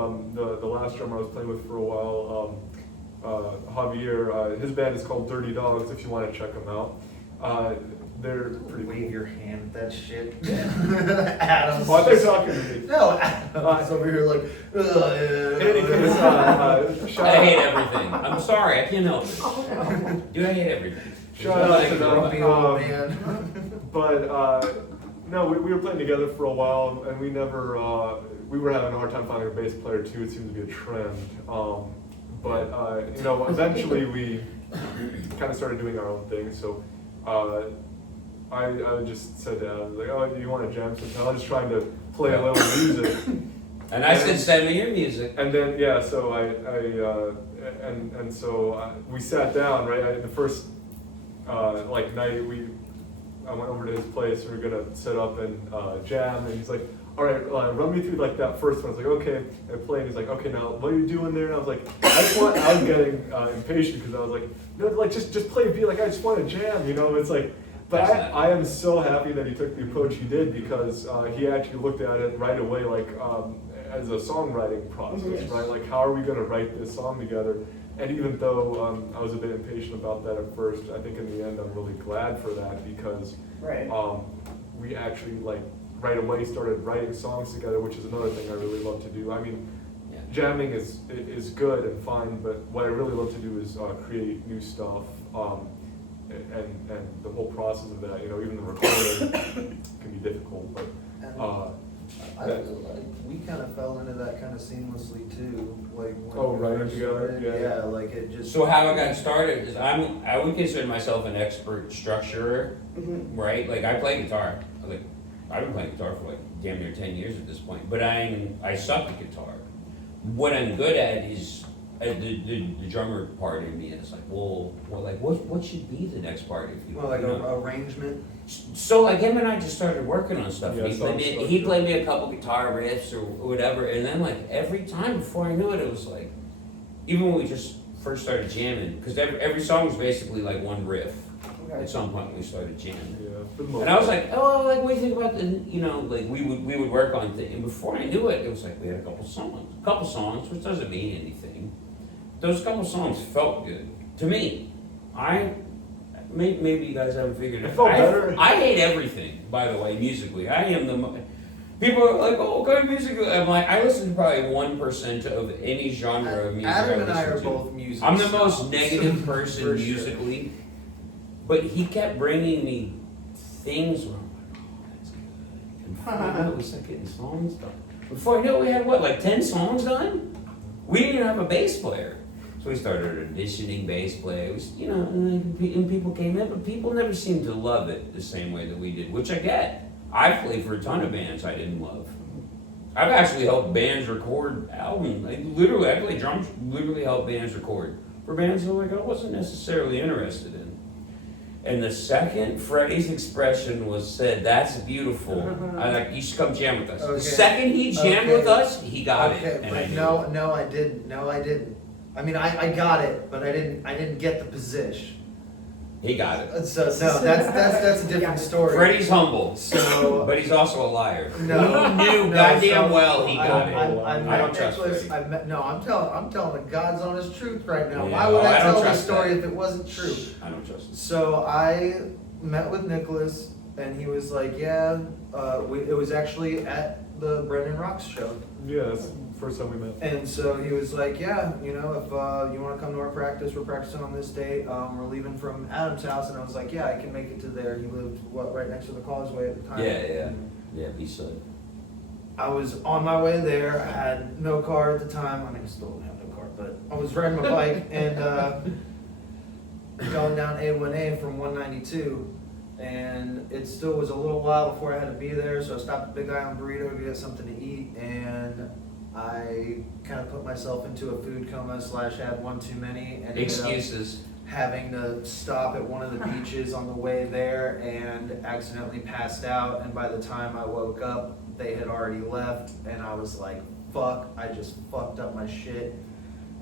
last drummer I was playing with for a while, Javier. His band is called Dirty Dogs. If you want to check them out, they're pretty Wave cool. your hand at that shit. Adam. Oh, they're talking to me. No, Adam's over here like, Anyways, shout I hate out, everything. I'm sorry, I can't help it. Dude, I hate everything. shout out to them. grumpy old man. But no, we were playing together for a while, and we never we were having a hard time finding a bass player too. It seemed to be a trend. But eventually we kind of started doing our own thing. So I just said to Adam, like, oh, do you want to jam sometime? I was just trying to play a little music. And I said, send me your music. And then so we sat down, right? The first night I went over to his place. We were gonna set up and jam, and he's like, all right, run me through like that first one. I was like, okay. I played. He's like, okay, now what are you doing there? And I was like, I was getting impatient because I was like, no, like just play a beat. Like I just want to jam, It's like, but I am so happy that he took the approach he did because he actually looked at it right away, like as a songwriting process, Yes. right? Like how are we gonna write this song together? And even though I was a bit impatient about that at first, I think in the end I'm really glad for that because Right. we actually like right away started writing songs together, which is another thing I really love to do. I mean, Yeah. jamming is good and fine, but what I really love to do is create new stuff, and the whole process of that. Even the recording can be difficult, but I feel like we kind of fell into that kind of seamlessly too, like when Oh, we writing first together? started. Yeah. Like it just. So how I got started is I would consider myself an expert structurer, right? Like I play guitar. I've been playing guitar for like damn near 10 years at this point, but I suck at guitar. What I'm good at is the drummer part in me is like, well, like what should be the next part if you Well, like you a know? arrangement. So like him and I just started working on stuff. Yeah, He played me a couple guitar riffs or whatever, and then like every time before I knew it, it was like, even when we just first started jamming, because every song was basically like one riff. Okay. At some point we started jamming. Yeah, for the most And I was part. like, oh, like what do you think about the, you know, like we would work on things. And before I knew it, it was like we had a couple songs, which doesn't mean anything. Those couple songs felt good to me. Maybe you guys haven't figured it It felt better. I hate everything, by the way, musically. I am people are like, oh, what kind of music? I'm like, I listen to probably 1% of any genre of music. Adam and I listen are to. both music. I'm the most snobs. negative person For sure. musically, but he kept bringing me things where I'm like, oh, that's good. And before I knew it, we started getting songs done. Before I knew it, we had what, like 10 songs done? We didn't even have a bass player. So we started auditioning bass players, you know, and people came in, but people never seemed to love it the same way that we did, which I get. I've played for a ton of bands I didn't love. I've actually helped bands record albums. I played drums, literally helped bands record for bands that like I wasn't necessarily interested in. And the second Freddie's expression was said, "That's beautiful," I like, you should come jam with us. Okay. The second he jammed with us, he got it. And I but knew it. no, I didn't. I mean, I got it, but I didn't get the position. He got it. So no, that's a different story. Freddie's humble, So but he's also a liar. No, He knew no, goddamn so well he got it. I don't trust Freddie. I'm telling the God's honest truth right now. Yeah, Why would oh, I I don't tell this trust story that. if it wasn't true? I don't trust him. So I met with Niklaus, and he was like, "Yeah, it was actually at the Brendan Rocks show." Yeah, that's the first time we met. And so he was like, "Yeah, you know, if you want to come to our practice, we're practicing on this date. We're leaving from Adam's house." And I was like, "Yeah, I can make it to there." He lived right next to the causeway at the time. Yeah, he said. I was on my way there. I had no car at the time. I mean, I still don't have no car, but I was riding my bike and going down A1A from 192. And it still was a little while before I had to be there, so I stopped at Big Island Burrito to get something to eat, and I kind of put myself into a food coma / had one too many, and ended up Excuses. having to stop at one of the beaches on the way there and accidentally passed out, and by the time I woke up, they had already left, and I was like, fuck, I just fucked up my shit.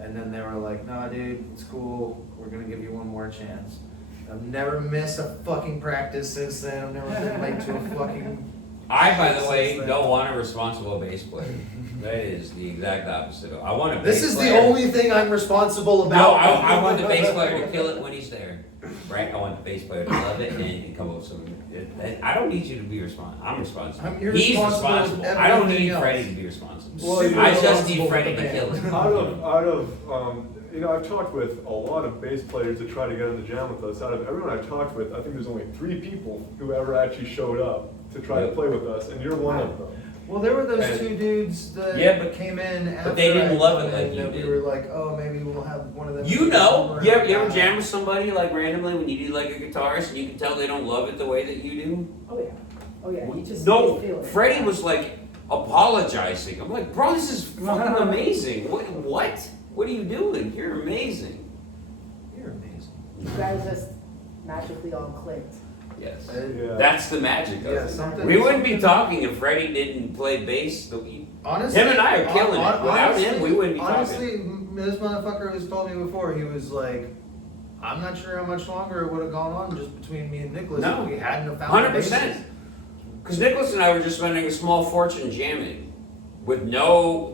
And then they were like, nah, dude, it's cool, we're gonna give you one more chance. I've never missed a fucking practice since then. I've never been late to a fucking... I, by the way, Since then. don't want a responsible bass player. That is the exact opposite. I want a bass This is player. the only thing I'm responsible No, about. I want the bass player to kill it when he's there. Right? I want the bass player to love it and come up with something. I don't need you to be responsible. I'm responsible. I'm He's irresponsible with responsible. I don't everything need else. Freddie to be responsible. Well, you're I just responsible need with Freddie the to kill band. it. Out of you know, I've talked with a lot of bass players to try to get in the jam with us. Out of everyone I've talked with, I think there's only 3 people who ever actually showed up to try to play with us, and you're one of them. Well, there were those And- 2 dudes that Yeah, but- came in after they didn't I love come it like in you that did. We were like, oh, maybe we'll have one of them. You know, come you around. ever jam with somebody like randomly when you do like a guitarist and you can tell they don't love it the way that you do? Oh yeah, you just No, feel it. Freddie was like apologizing. I'm like, bro, this is fucking amazing. What? What are you doing? You're amazing. You're amazing. You guys just magically all clicked. Yes. Yeah. That's the magic of Yeah, it. something- We wouldn't be talking if Freddie didn't play bass. Honestly, Him and I are killing it. Without him, we wouldn't be honestly, this motherfucker has told me before, he was like, I'm not sure how much longer it would have gone on just between me and Niklaus No. if we hadn't have found 100%. Because Niklaus and I were just spending a small fortune jamming with no.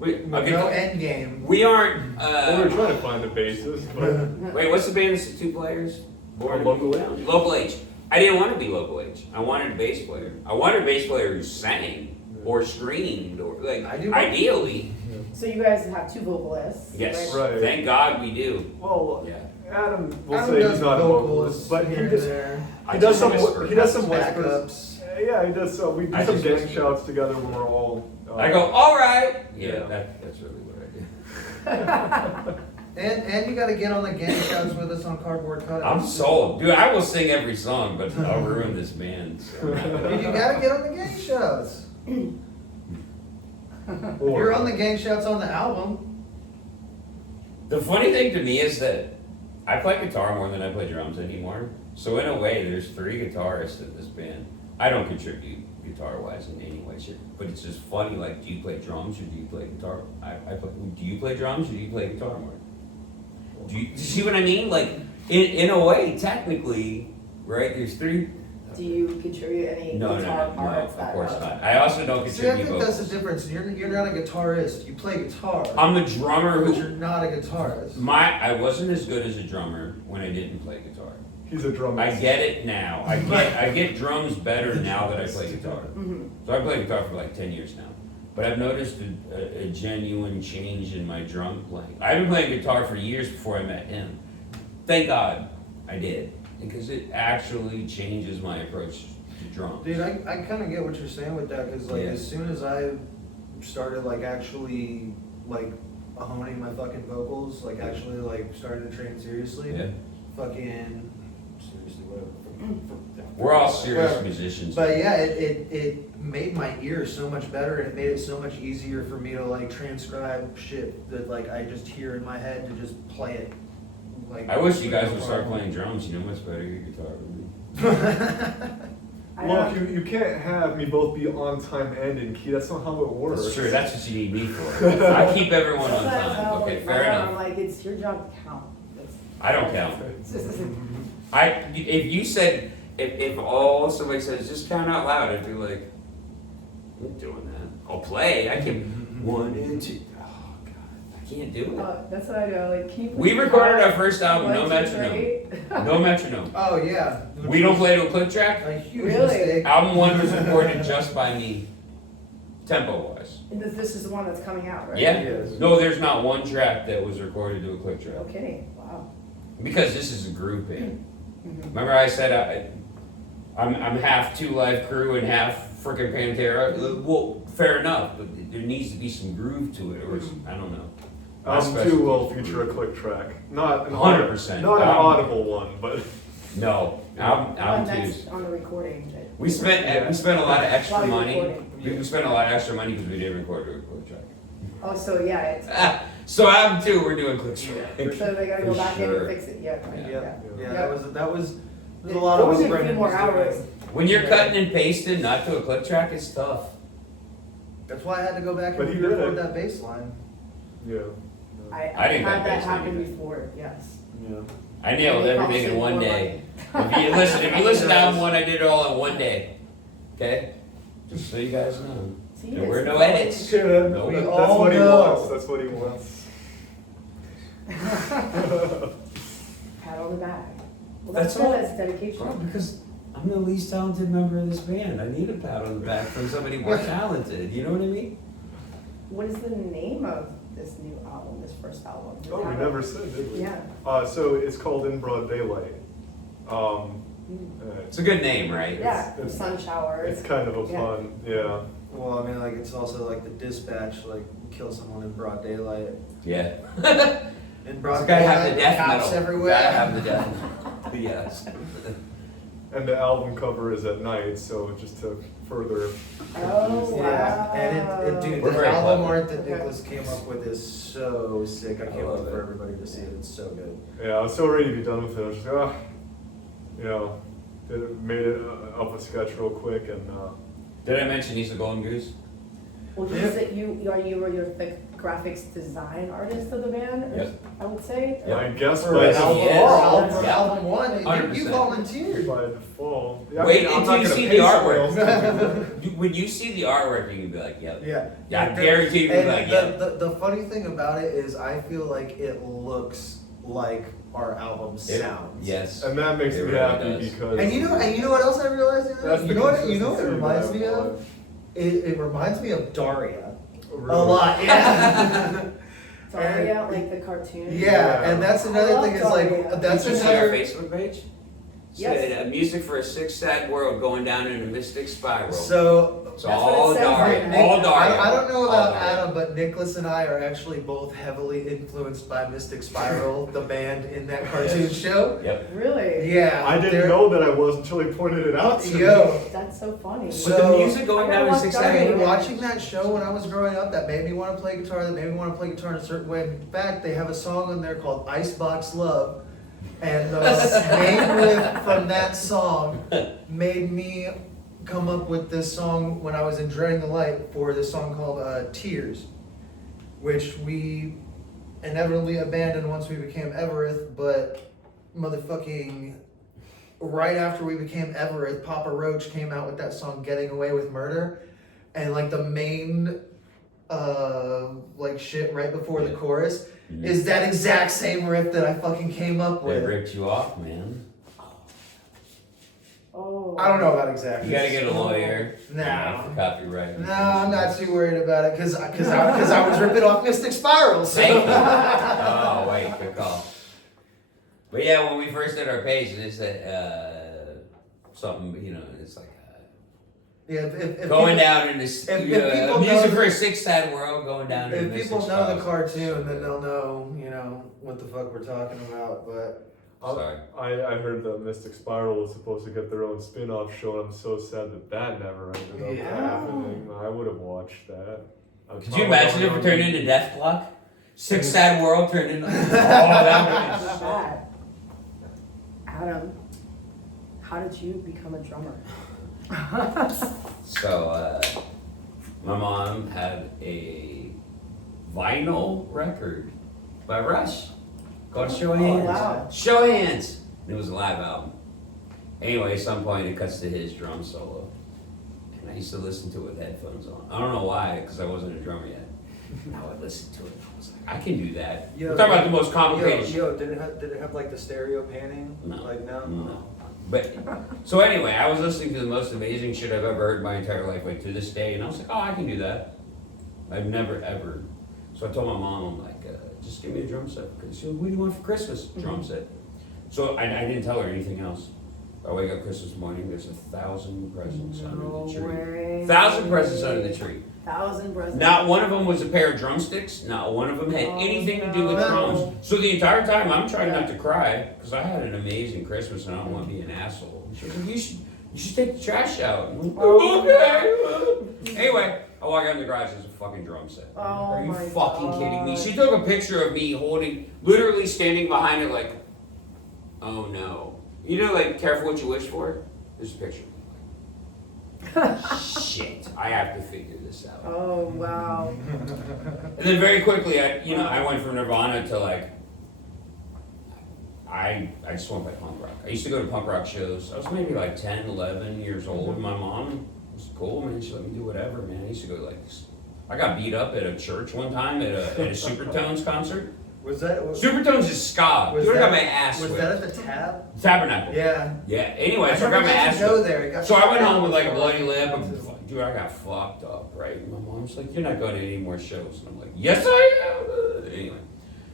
no end game. We aren't. Well, we were trying to find the bassist, but Wait, what's the band that's the 2 players? Local H. Local H. I didn't want to be Local H. I wanted a bass player. I wanted a bass player who sang or screamed or like I do. ideally. So you guys have 2 vocalists. Yes. Right. Thank God we do. well, Yeah. Adam will Adam say does he's not a vocalist, vocals but he here and just there. he does some whisper. he does some Backups. whispers. Yeah, he does. So we do I some just gang whisper. shouts together when we're all. I go, all right. Yeah, Yeah. that's really what I do. And you gotta get on the gang shouts with us on Cardboard Cutouts. I'm sold, dude. I will sing every song, but I'll ruin this band. So. Dude, you gotta get on the gang shouts. You're on the gang shouts on the album. The funny thing to me is that I play guitar more than I play drums anymore. So in a way, there's 3 guitarists in this band. I don't contribute guitar-wise in any way, shape, but it's just funny. Like, do you play drums or do you play guitar? Do you play drums or do you play guitar more? Do you see what I mean? Like, in a way, technically, right? There's 3. Do you contribute any No, guitar of parts? course not. I also don't See, I contribute think that's vocals. the difference. You're not a guitarist. You play guitar. I'm a drummer but you're who. not a guitarist. I wasn't as good as a drummer when I didn't play guitar. He's a drummer. I get it now. I get drums better now that I play guitar. Mhm. So I play guitar for like 10 years now. But I've noticed a genuine change in my drum playing. I've been playing guitar for years before I met him. Thank God I did. Because it actually changes my approach to drums. Dude, I kind of get what you're saying with that, because like Yeah. as soon as I started like actually like honing my fucking vocals, like actually like started to train seriously, Yeah. fucking seriously whatever. We're all serious Whatever. musicians. But yeah, it made my ears so much better, and it made it so much easier for me to like transcribe shit that like I just hear in my head to just play it. Like, I wish you guys would no start problem. playing drums. You know much better your guitar than me. I Look, don't- you can't have me both be on time and in key. That's not how it works. That's true. That's what you need me for. I keep everyone on That's time. how, Okay, like, fair I'm enough. like, it's your job to count. It's- I don't count. it's just- If you said, if all somebody says, just count out loud, I'd be like, I'm not doing that. I'll play. I can 1 and 2. Oh God, I can't do it. That's what I do. Like, can you We please recorded count our first album, no 1, 2, metronome. 3? No metronome. Oh yeah. We don't play to a click track. A huge Really? mistake. Album 1 was recorded just by me, tempo-wise. And this is the one that's coming out, right? Yeah. Yes. No, there's not one track that was recorded to a click track. No kidding. Wow. Because this is a group band. Mhm. Remember I said I'm half Two Live Crew and half frickin' Pantera? Well, fair enough, but there needs to be some groove to it, or I don't know. My Album 2 specialty will is feature a groove. click track. Not an 100%. Not an Album- audible one, but No, album One 2 that's on the recording. that- we spent a lot of extra While you're money. recording. We spent a lot of extra money because we didn't record to a click track. Oh, so yeah, it's, So album 2, we're doing click track. so they gotta go For back in sure. and fix it, yeah. Yeah, Yeah. that was there's a lot of It was what a few Brendan more was doing. hours. When you're cutting and pasting, not to a click track, it's tough. That's why I had to go back But and he did record it. that bass line. yeah. I didn't had got that bass happen either. before, yes. Yeah. I nailed It everything in costs one more day. money. If you listen to album 1, I did it all in one day. Okay? Just so you guys know. See, There were it's- no edits. Yeah, No, that's all what he know. wants. That's what he wants. Pat on the back. Well, That's that's good, all. that's dedication. Because I'm the least talented member of this band. I need a pat on the back from somebody more talented. You know what I mean? What is the name of this new album, this first album? Does it Oh, we have never a- said, did we? Yeah. So it's called In Broad Daylight. It's a good name, right? Yeah, it's- sun shower. It's kind of a Yeah. fun, yeah. Well, I mean, like it's also like the dispatch, like kill someone in broad daylight. Yeah. In broad It's gotta have daylight, the death cops metal. everywhere. Gotta have the death. Yes. And the album cover is at night, so just to further. Oh, Yeah, wow. and dude, We're the very album clever. art that Okay. Niklaus came up with is so sick. I I can't love wait for it. everybody to see it. It's so good. Yeah, I was so ready to be done with it. I was just like, made it up a sketch real quick and, Did I mention he's a golden goose? Well, Yeah. you were your graphics design artist of the band, or- Yes. I would say? Yeah. I guess For by album, Yes. default, for Yeah. album one, you 100%. volunteered. by default. Yeah, Wait I'm until not you gonna see pay the someone artwork. else to do it. When you see the artwork, you can be like, yep. Yeah. Yeah, I guarantee you'll be And like, yep. the funny thing about it is I feel like it looks like our album sounds. Yes. And that makes It me really happy does. because. And you know what else I realized? That's the You know what it consistency reminds that me I of? want. It reminds me of Daria. Really. A lot, yeah. Daria, like the cartoon? Yeah, and that's another I love thing is like Daria. that's Did you see our another. Facebook page? Yes. Said, music for a sick, sad world going down in a mystic spiral. So it's That's what all it says dark. right now. All dark. I don't know All about dark. Adam, but Niklaus and I are actually both heavily influenced by Mystic Spiral, the band in that cartoon show. Yep. Really? Yeah. I didn't they're- know that I was until he pointed it out to me. Yo, That's so funny. So- But the music going I gotta down in watch six Dark I Again. mean, watching that show when I was growing up, that made me want to play guitar, that made me want to play guitar in a certain way. In fact, they have a song on there called Icebox Love, and the main riff from that song made me come up with this song when I was in Dreading the Light for this song called Tears, which we inevitably abandoned once we became Everett, but motherfucking right after we became Everett, Papa Roach came out with that song Getting Away with Murder, and like the main like shit right before the chorus is that exact same riff that I fucking came up They with. ripped you off, man. Oh. I don't know about exactly. You gotta get a lawyer. No. For copyright. No, I'm not too worried about it because I was ripping off Mystic Spiral. So. Thank you. Oh, wait, good call. But yeah, when we first did our page, it said something, you know, it's like Yeah, if going people, down in this if people music know- for a sick, sad world, going down in If this. people know the cartoon, then they'll know, you know, what the fuck we're talking about. But Sorry. I heard that Mystic Spiral was supposed to get their own spin-off show, and I'm so sad that that never ended up Yeah. happening. I would have watched that. Could you imagine if it turned into Death Clock? Sick, sad world turned into. Oh, that would Not bad. Adam, how did you become a drummer? So, my mom had a vinyl record by Rush called Show Oh, Hands. wow. Show Hands! And it was a live album. Anyway, at some point it cuts to his drum solo. And I used to listen to it with headphones on. I don't know why, because I wasn't a drummer yet. I would listen to it. I was like, I can do that. Yo, We're talking about the most complicated shit. did it have like the stereo panning? No. Like no. No. But so anyway, I was listening to the most amazing shit I've ever heard in my entire life, like to this day, and I was like, oh, I can do that. I've never ever. So I told my mom, I'm like, just give me a drum set. Because she said, what do you want for Christmas? Drum set. So I didn't tell her anything else. I wake up Christmas morning, there's 1,000 presents under No the tree. way. 1,000 presents under the tree. 1,000 presents. Not one of them was a pair of drumsticks. Not one of them had Oh, anything to do with no. drums. So the entire time I'm trying not to cry because I had an amazing Christmas and I don't want to be an asshole. She was like, you should take the trash out. I'm like, Oh. okay. Anyway, I walk out in the garage. There's a fucking drum set. Oh Are you my fucking kidding me? God. She took a picture of me holding, literally standing behind it, like, oh no. You know, like, careful what you wish for. There's a picture. Shit, I have to figure this out. Oh, wow. And then very quickly, I went from Nirvana to like, I just went by punk rock. I used to go to punk rock shows. I was maybe like 10, 11 years old. My mom was cool, man. She let me do whatever, man. I used to go like, I got beat up at a church one time at a Supertones concert. Was that? Supertones is ska. Was You would that- have got my ass Was whipped. that at the Tab? Tabernacle. Yeah. Yeah. Anyway, so I got my ass go whipped. there. It got So I went shut home with like a down. bloody lip. Dude, I got fucked up, right? And my mom's like, you're not going to any more shows. And I'm like, yes, I am. Anyway,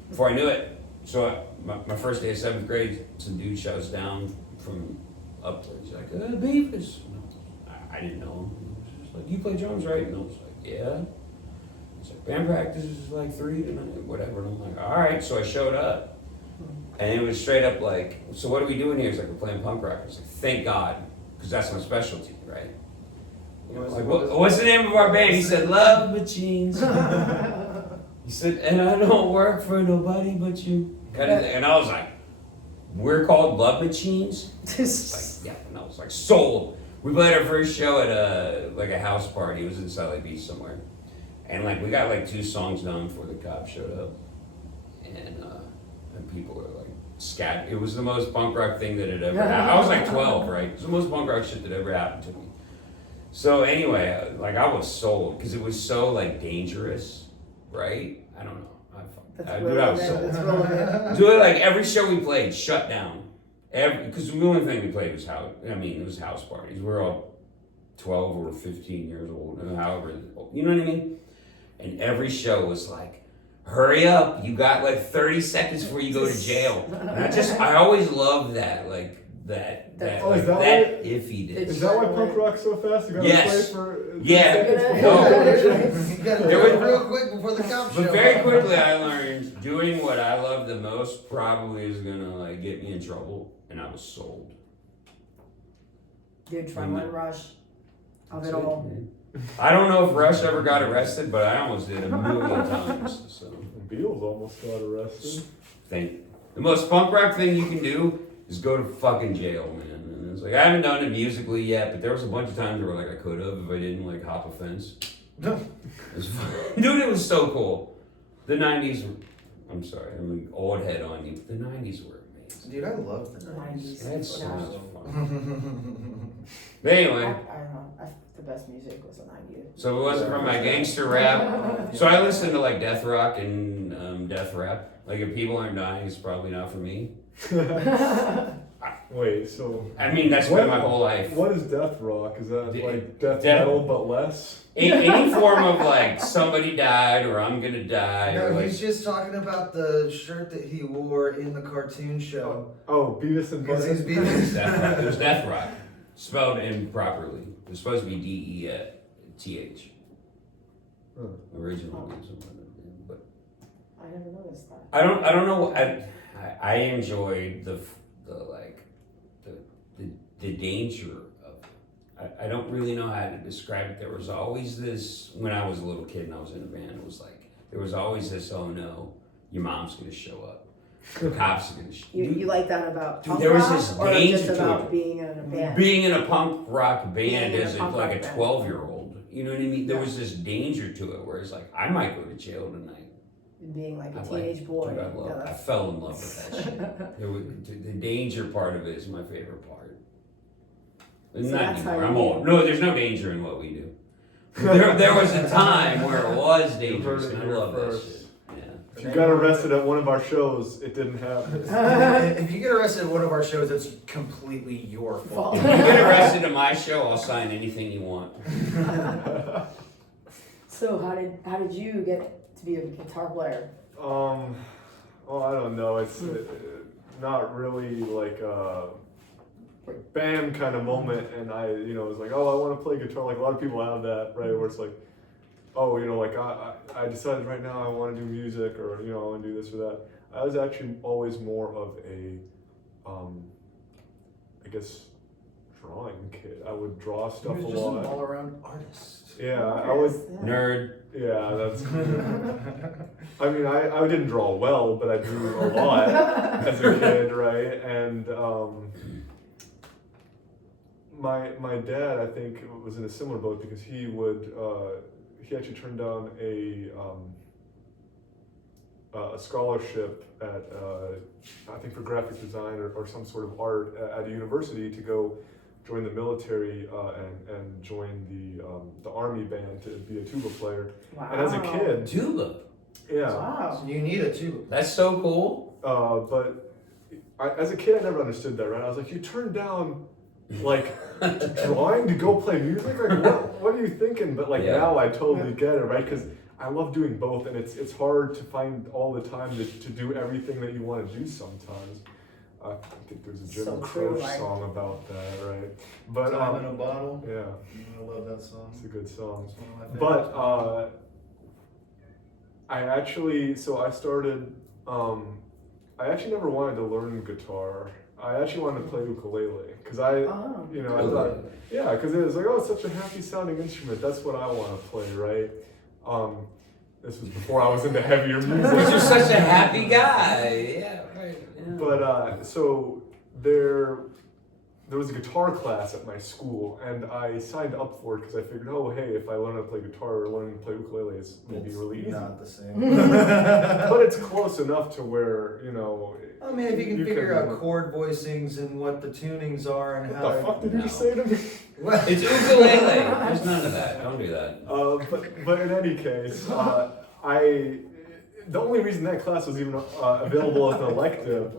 before I knew it, so my first day of 7th grade, some dude shouts down from up there. He's like, Beavis. I didn't know him. He was just like, you play drums, right? And I was like, yeah. He's like, band practice is like 3 tonight, whatever. And I'm like, all right. So I showed up. And it was straight up like, so what are we doing here? He's like, we're playing punk rock. I was like, thank God, because that's my specialty, right? I was like, what's the name of our band? He said, Love Machines. He said, and I don't work for nobody but you. And I was like, we're called Love Machines? Like, yeah, and I was like, sold. We played our first show at a house party. It was in Salt Lake Beach somewhere. And like, we got like 2 songs done before the cops showed up. And people were like, scat. It was the most punk rock thing that had ever happened. I was like 12, right? It was the most punk rock shit that ever happened to me. So anyway, like I was sold because it was so like dangerous, right? I don't know. Dude, I was sold. Dude, like every show we played, shut down. Because the only thing we played was it was house parties. We were all 12 or 15 years old, or however, you know what I mean? And every show was like, hurry up, you got like 30 seconds before you go to jail. And I always loved that, like, that That's- Oh, is that that if he did. It's- Is that why punk rock's so fast? You gotta Yes. play for. Yeah. No. You gotta There do it was- real quick before the cops show But very up. quickly I learned doing what I love the most probably is gonna like get me in trouble, and I was sold. The adrenaline rush of it That's all. man. I don't know if Rush ever got arrested, but I almost did a million times. So Beatles almost got arrested. the most punk rock thing you can do is go to fucking jail, man. And it's like I haven't done it musically yet, but there was a bunch of times where like I could have if I didn't like hop a fence. It was fun. Dude, it was so cool. The 90s were, I'm sorry, I'm an old head on you, but the 90s were amazing. Dude, I love the 90s. I had so Yeah. much fun. But anyway, I don't know. The best music was the 90s. so it wasn't from my gangster rap. So I listen to like death rock and death rap. Like if people aren't dying, it's probably not for me. Wait, so I mean, that's been my whole life. what is death rock? Is that The- like death death- metal but less? Any form of like somebody died or I'm gonna die or No, like he's just talking about the shirt that he wore in the cartoon show. Oh, Beavis and Because he's Butthead. being death rock. There's death rock spelled improperly. It's supposed to be DETH. Huh. Originally, but I never noticed that. I don't know. I enjoyed the danger of it. I don't really know how to describe it. There was always this when I was a little kid and I was in a band. It was like there was always this. Oh no, your mom's gonna show up. The cops are gonna. You like that about Dude, punk there was rock, this or danger just to about it. being in a band? Being in a punk rock band Being in a as punk like rock a band. 12-year-old. You know what I mean? There was this danger to it where it's like I might go to jail tonight. Being like a I teenage boy. Dude, I fell in love with that shit. The danger part of it is my favorite part. So Not that's how anymore. you I'm old. No, there's no danger in what we do. There was a time where it was dangerous, heard it and I here love that first. shit. Yeah. If you got arrested at one of our shows, it didn't happen. If you get arrested at one of our shows, it's completely your fault. If you get arrested at my show, I'll sign anything you want. So how did you get to be a guitar player? Well, I don't know. It's not really like a bam kind of moment, and I, was like, oh, I want to play guitar. Like a lot of people have that, right? Where it's like, oh, like I decided right now I want to do music, or I want to do this or that. I was actually always more of a, I guess, drawing kid. I would draw stuff He a was just an lot. all-around artist. Yeah, I would. Nerd. Yeah, that's. I mean, I didn't draw well, but I drew a lot as a kid, right? And my dad, I think, was in a similar boat because he actually turned down a scholarship at I think for graphic design or some sort of art at a university to go join the military and join the army band to be a tuba player. Wow. And as a kid, Tuba. yeah. Wow. You need it too. That's so cool. But as a kid, I never understood that. Right? I was like, you turned down like drawing to go play music. Like, what are you thinking? But like Yeah. now, I totally get it, right? Because I love doing both, and it's hard to find all the time to do everything that you want to do sometimes. I think there's a Jim So true, Croce like- song about that, right? But Time in a bottle. yeah, I love that song. it's a good song. It's one of my favorites. But I started. I actually never wanted to learn guitar. I actually wanted to play ukulele because I thought, yeah, because it was like, oh, it's such a happy sounding instrument. That's what I want to play, right? This was before I was into heavier music. Because you're such a happy guy. Yeah, right. Yeah. But so there was a guitar class at my school, and I signed up for it because I figured, oh, hey, if I learn how to play guitar or learning to play ukulele, it's maybe really easy. Not the same. But it's close enough to where I mean, if you can figure out chord voicings and what the tunings are and how. What the fuck did you say to me? It's ukulele. There's none of that. Don't do that. But in any case, the only reason that class was even available as an elective.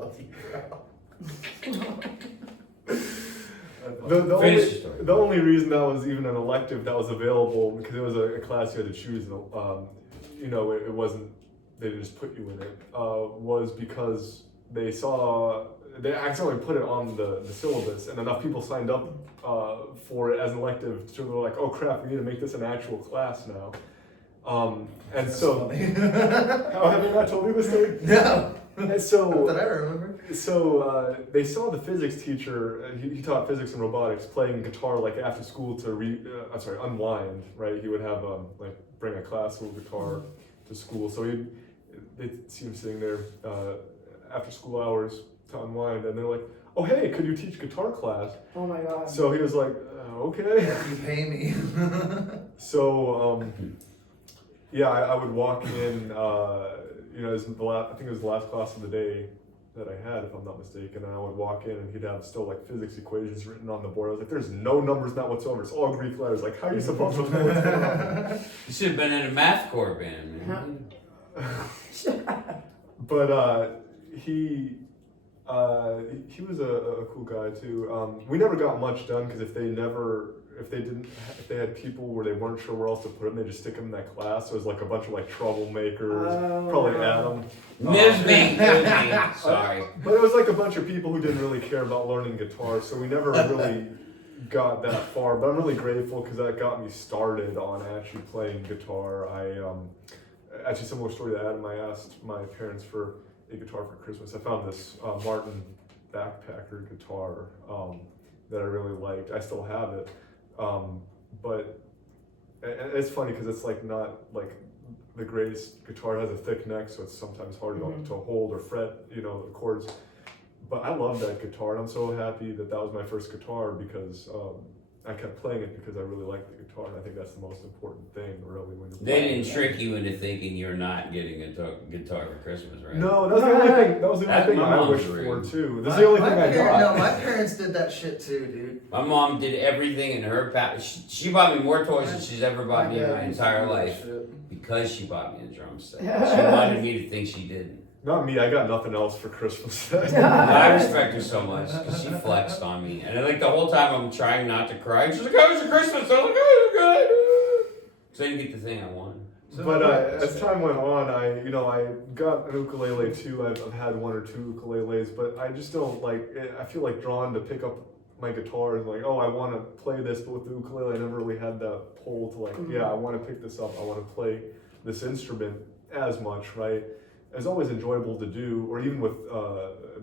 The only reason that was even an elective that was available because it was a class you had to choose. It wasn't they just put you in it. Was because they saw they accidentally put it on the syllabus, and enough people signed up for it as an elective, so they're like, oh crap, we need to make this an actual class now. And That's so, funny. oh, have you not told me this story? No. And so, Not that I remember. so they saw the physics teacher, he taught physics and robotics, playing guitar like after school to unwind, right? He would have like bring a classical guitar to school. So they'd see him sitting there after school hours to unwind, and they're like, oh hey, could you teach guitar class? Oh my god. So he was like, okay. If you pay me. So yeah, I would walk in, you know, I think it was the last class of the day that I had, if I'm not mistaken, and I would walk in and he'd have still like physics equations written on the board. I was like, there's no numbers in that whatsoever, it's all Greek letters, like how are you supposed to know what's going on? You should have been in a math corps band, man. But he was a cool guy too. We never got much done because if they had people where they weren't sure where else to put them, they just stick them in that class. So it was like a bunch of like troublemakers, probably Adam. Nisby, sorry. But it was like a bunch of people who didn't really care about learning guitar, so we never really got that far. But I'm really grateful because that got me started on actually playing guitar. Actually, similar story to Adam, I asked my parents for a guitar for Christmas. I found this Martin backpacker guitar that I really liked. I still have it. But it's funny because it's like not like the greatest guitar. It has a thick neck, so it's sometimes hard to hold or fret, you know, the chords. But I love that guitar, and I'm so happy that was my first guitar because I kept playing it because I really liked the guitar, and I think that's the most important thing, really. When They didn't trick you into thinking you're not getting a guitar for Christmas, right? No, that was the only thing. That was the only That's thing my I mom's wished ring. for too. That's the only thing I got. No, my parents did that shit too, dude. My mom did everything in her power. She bought me more toys than she's ever bought me in my entire life because she bought me a drum set. She wanted me to think she didn't. Not me. I got nothing else for Christmas. I respect her so much because she flexed on me, and like the whole time I'm trying not to cry. And she's like, "How was your Christmas?" I'm like, "Oh, it was good." So I didn't get the thing I wanted. But as time went on, I got an ukulele too. I've had one or two ukuleles, but I just don't like. I feel like drawn to pick up my guitar and like, oh, I want to play this, but with the ukulele, I never really had that pull to like, yeah, I want to pick this up. I want to play this instrument as much, right? It's always enjoyable to do, or even with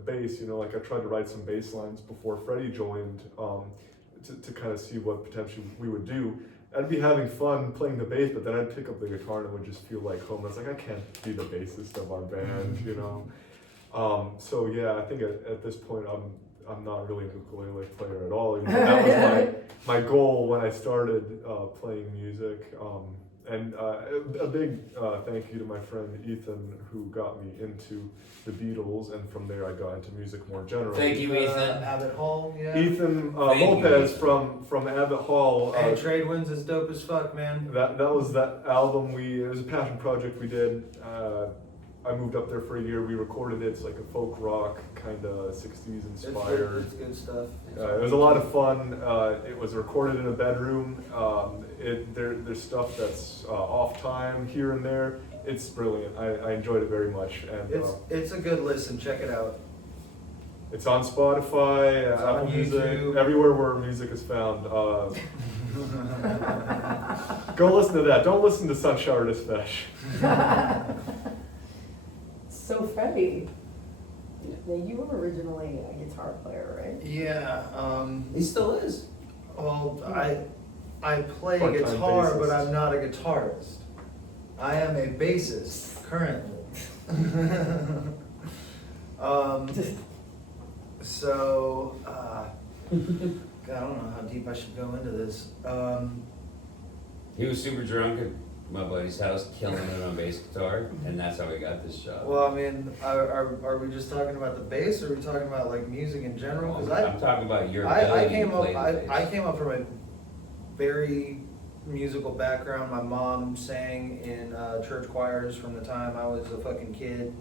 bass, like I tried to write some bass lines before Freddie joined to kind of see what potentially we would do. I'd be having fun playing the bass, but then I'd pick up the guitar and it would just feel like home. I was like, I can't be the bassist of our band, So yeah, I think at this point I'm not really an ukulele player at all. Even though that was my goal when I started playing music. And a big thank you to my friend Ethan, who got me into the Beatles, and from there I got into music more generally. Thank you, Ethan. Abbott Hall, yeah. Ethan Thank Lopez you. from Abbott Hall. Hey, Trade Winds is dope as fuck, man. That was that album it was a passion project we did. I moved up there for a year. We recorded it. It's like a folk rock kind of 60s inspired. It's good stuff. It was a lot of fun. It was recorded in a bedroom. There's stuff that's off time here and there. It's brilliant. I enjoyed it very much. And It's a good listen. Check it out. it's on Spotify, It's Apple on Music, YouTube. everywhere where music is found. Go listen to that. Don't listen to SUNSHOWER DISPATCH. So Freddie, now you were originally a guitar player, right? Yeah. He still is. Well, I play Part-time guitar, bassist. but I'm not a guitarist. I am a bassist currently. So, God, I don't know how deep I should go into this. He was super drunk at my buddy's house, killing it on bass guitar, and that's how we got this job. Well, I mean, are we just talking about the bass, or are we talking about like music in general? Because I'm talking about your I ability came to up play the bass. I came up from a very musical background. My mom sang in church choirs from the time I was a fucking kid.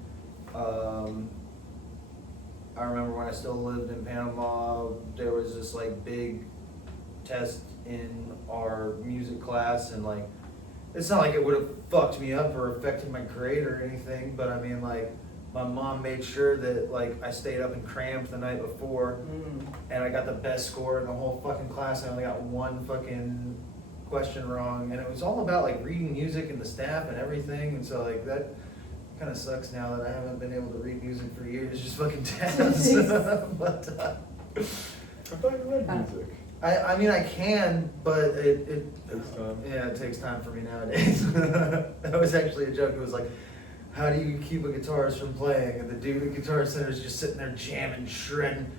I remember when I still lived in Panama, there was this like big test in our music class, and like it's not like it would have fucked me up or affected my grade or anything, but I mean like My mom made sure that like I stayed up and crammed the night before, and I got the best score in the whole fucking class. I only got one fucking question wrong, and it was all about like reading music and the staff and everything. And so like that kind of sucks now that I haven't been able to read music for years, just fucking tabs. But I thought you read music. I mean I can, but it Takes time. yeah, it takes time for me nowadays. That was actually a joke. It was like, how do you keep a guitarist from playing? And the dude at Guitar Center is just sitting there jamming, shredding.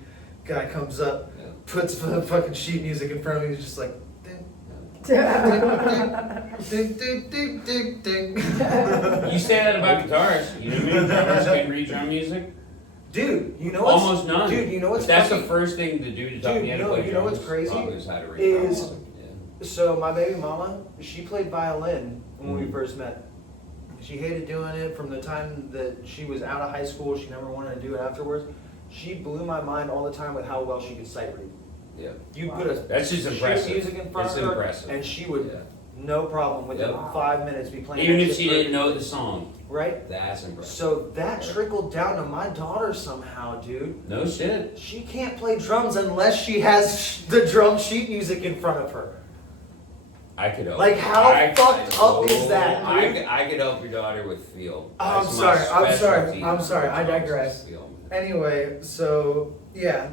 Guy comes up, Yeah. puts the fucking sheet music in front of me. He's just like, ding, ding, ding, ding, ding, ding. You say that about guitars. You know what I mean? Drummers can read drum music. Dude, you know what's Almost none. Dude, you know what's But that's fucking- the first thing the dude taught me how to play you know what's drums, crazy? is how to read Is- drums. Yeah. So my baby mama, she played violin when we Mhm. first met. She hated doing it from the time that she was out of high school. She never wanted to do it afterwards. She blew my mind all the time with how well she could sight read. Yeah. You Wow. put a That's just sheet impressive. music in front It's of her, impressive. and she would, Yeah. no problem, within Yep. 5 minutes be playing. Even that if shit she for- didn't know the song, Right? that's impressive. So that trickled down to my daughter somehow, dude. No shit. She can't play drums unless she has the drum sheet music in front of her. I could help. Like, how fucked up is that, dude? I could help your daughter with feel. Oh, I'm That's sorry, my I'm sorry, specialty. I'm sorry, I digress. Feel. Anyway, so yeah,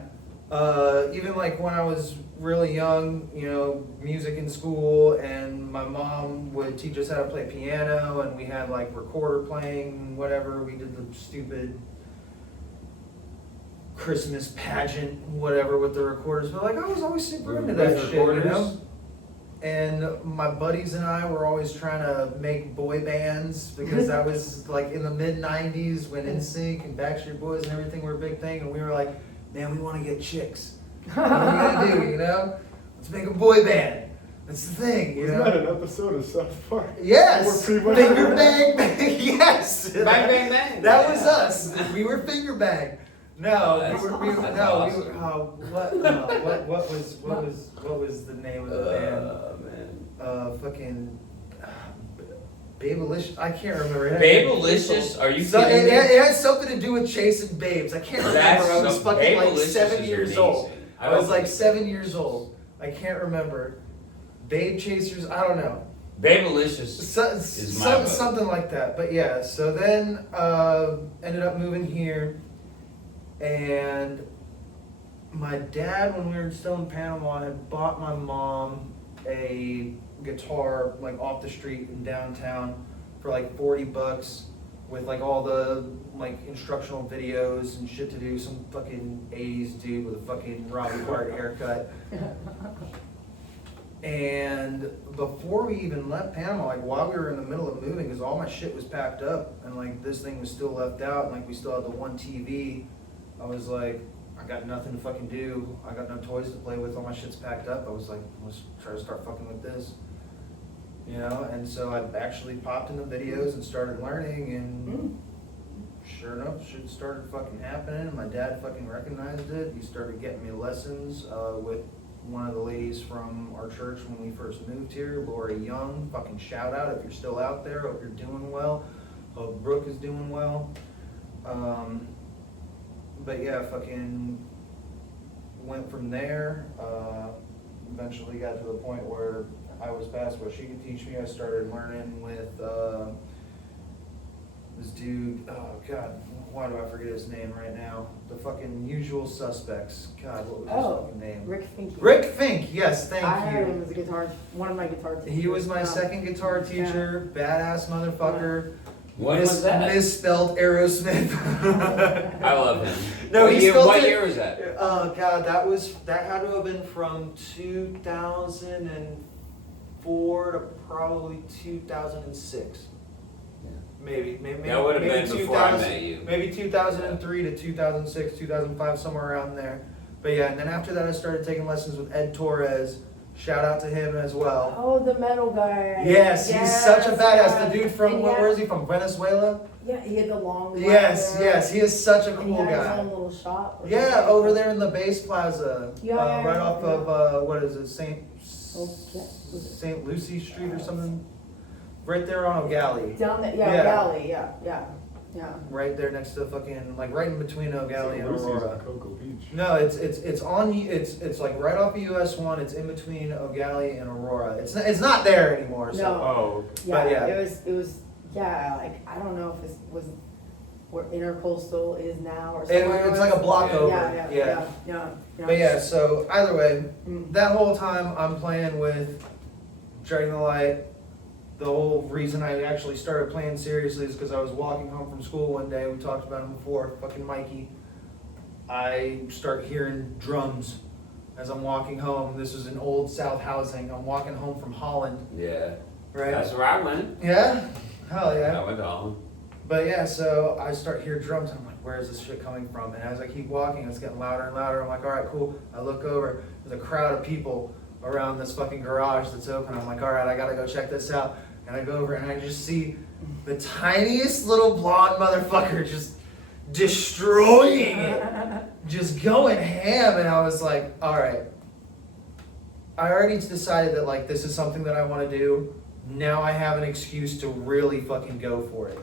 even like when I was really young, you know, music in school, and my mom would teach us how to play piano, and we had like recorder playing, whatever. We did the stupid Christmas pageant, whatever, with the recorders. But like, I was always super into that With shit, you recorders? know. And my buddies and I were always trying to make boy bands because that was like in the mid '90s when NSYNC and Backstreet Boys and everything were a big thing, and we were like, man, we want to get chicks. What are we gonna do? You know, let's make a boy band. That's the thing, you Wasn't know. that an episode of South Park? Yes, We're pretty much- finger bang, bang. Yes, Bang, bang, bang. That was us. We were finger bang. No, That's- we were that's no, awesome. we were. What was the name of the band? Man. Fucking Babelicious. I can't remember. Babelicious? Are you So, kidding me? it had something to do with chasing babes. I can't remember. I was fucking like Babelicious 7 is years amazing. old. I was like don't- 7 years old. I can't remember. Babe Chasers. I don't know. Babelicious. is my vote. Something like that. But yeah. So then ended up moving here, and my dad, when we were still in Panama, had bought my mom a guitar like off the street in downtown for like $40 with like all the like instructional videos and shit to do. Some fucking 80s dude with a fucking Robbie Hart haircut. And before we even left Panama, like while we were in the middle of moving, because all my shit was packed up and like this thing was still left out, and like we still had the one TV, I was like, I got nothing to fucking do. I got no toys to play with. All my shit's packed up. I was like, let's try to start fucking with this, you know. And so I actually popped in the videos and started learning, and sure enough, shit started fucking happening. My dad fucking recognized it. He started getting me lessons with one of the ladies from our church when we first moved here, Lori Young. Fucking shout out if you're still out there. Hope you're doing well. Hope Brooke is doing well. But yeah, fucking went from there. Eventually got to the point where I was past what she could teach me. I started learning with this dude. Oh God, why do I forget his name right now? The fucking Usual Suspects. God, what was his fucking name? Rick Finke. Rick Fink. Yes, thank I had you. him as a guitar, one of my guitar teachers. He was my second guitar teacher. Badass motherfucker. What was that? Misspelled Aerosmith. I love him. No, what he year, spelled what it- year was that? Oh God, that had to have been from 2004 to probably 2006. Maybe That would have maybe been before I 2000 met you. Maybe 2003 to 2006, 2005, somewhere around there. But yeah, and then after that I started taking lessons with Ed Torres. Shout out to him as well. Oh, the metal guy. Yes, he's such a badass. yeah. The dude from, And where is he from? Venezuela? Yeah, he had the long Yes, leather. yes, he is such a And he cool had his guy. own little shop. or Yeah, something. over there in the Base Plaza, Yeah, right off yeah. of what is it, Okay. St. Lucie Street or something, right there on O'Galley. Down there, Yeah. Galley, yeah. Yeah. right there next to fucking, like right in between O'Galley and Lucy's Aurora. on Cocoa Beach. No, it's like right off of US 1. It's in between O'Galley and Aurora. It's not there anymore. So. No. Oh, okay. Yeah, But yeah. it was, yeah, like, I don't know if it was where Intercoastal is now or It's somewhere. like a block Yeah. over. Yeah. But yeah, so either way, Mm. that whole time I'm playing with Dragging the Light. The whole reason I actually started playing seriously is because I was walking home from school one day. We talked about him before, fucking Mikey. I start hearing drums as I'm walking home. This was in Old South housing. I'm walking home from Holland, Yeah. right? That's where I went. Yeah? Hell yeah. I went to Holland. But yeah, so I start hearing drums, and I'm like, where is this shit coming from? And as I keep walking, it's getting louder and louder. I'm like, all right, cool. I look over, there's a crowd of people around this fucking garage that's open. I'm like, all right, I gotta go check this out. And I go over and I just see the tiniest little blonde motherfucker just destroying it, just going ham. And I was like, all right, I already decided that like this is something that I want to do. Now I have an excuse to really fucking go for it.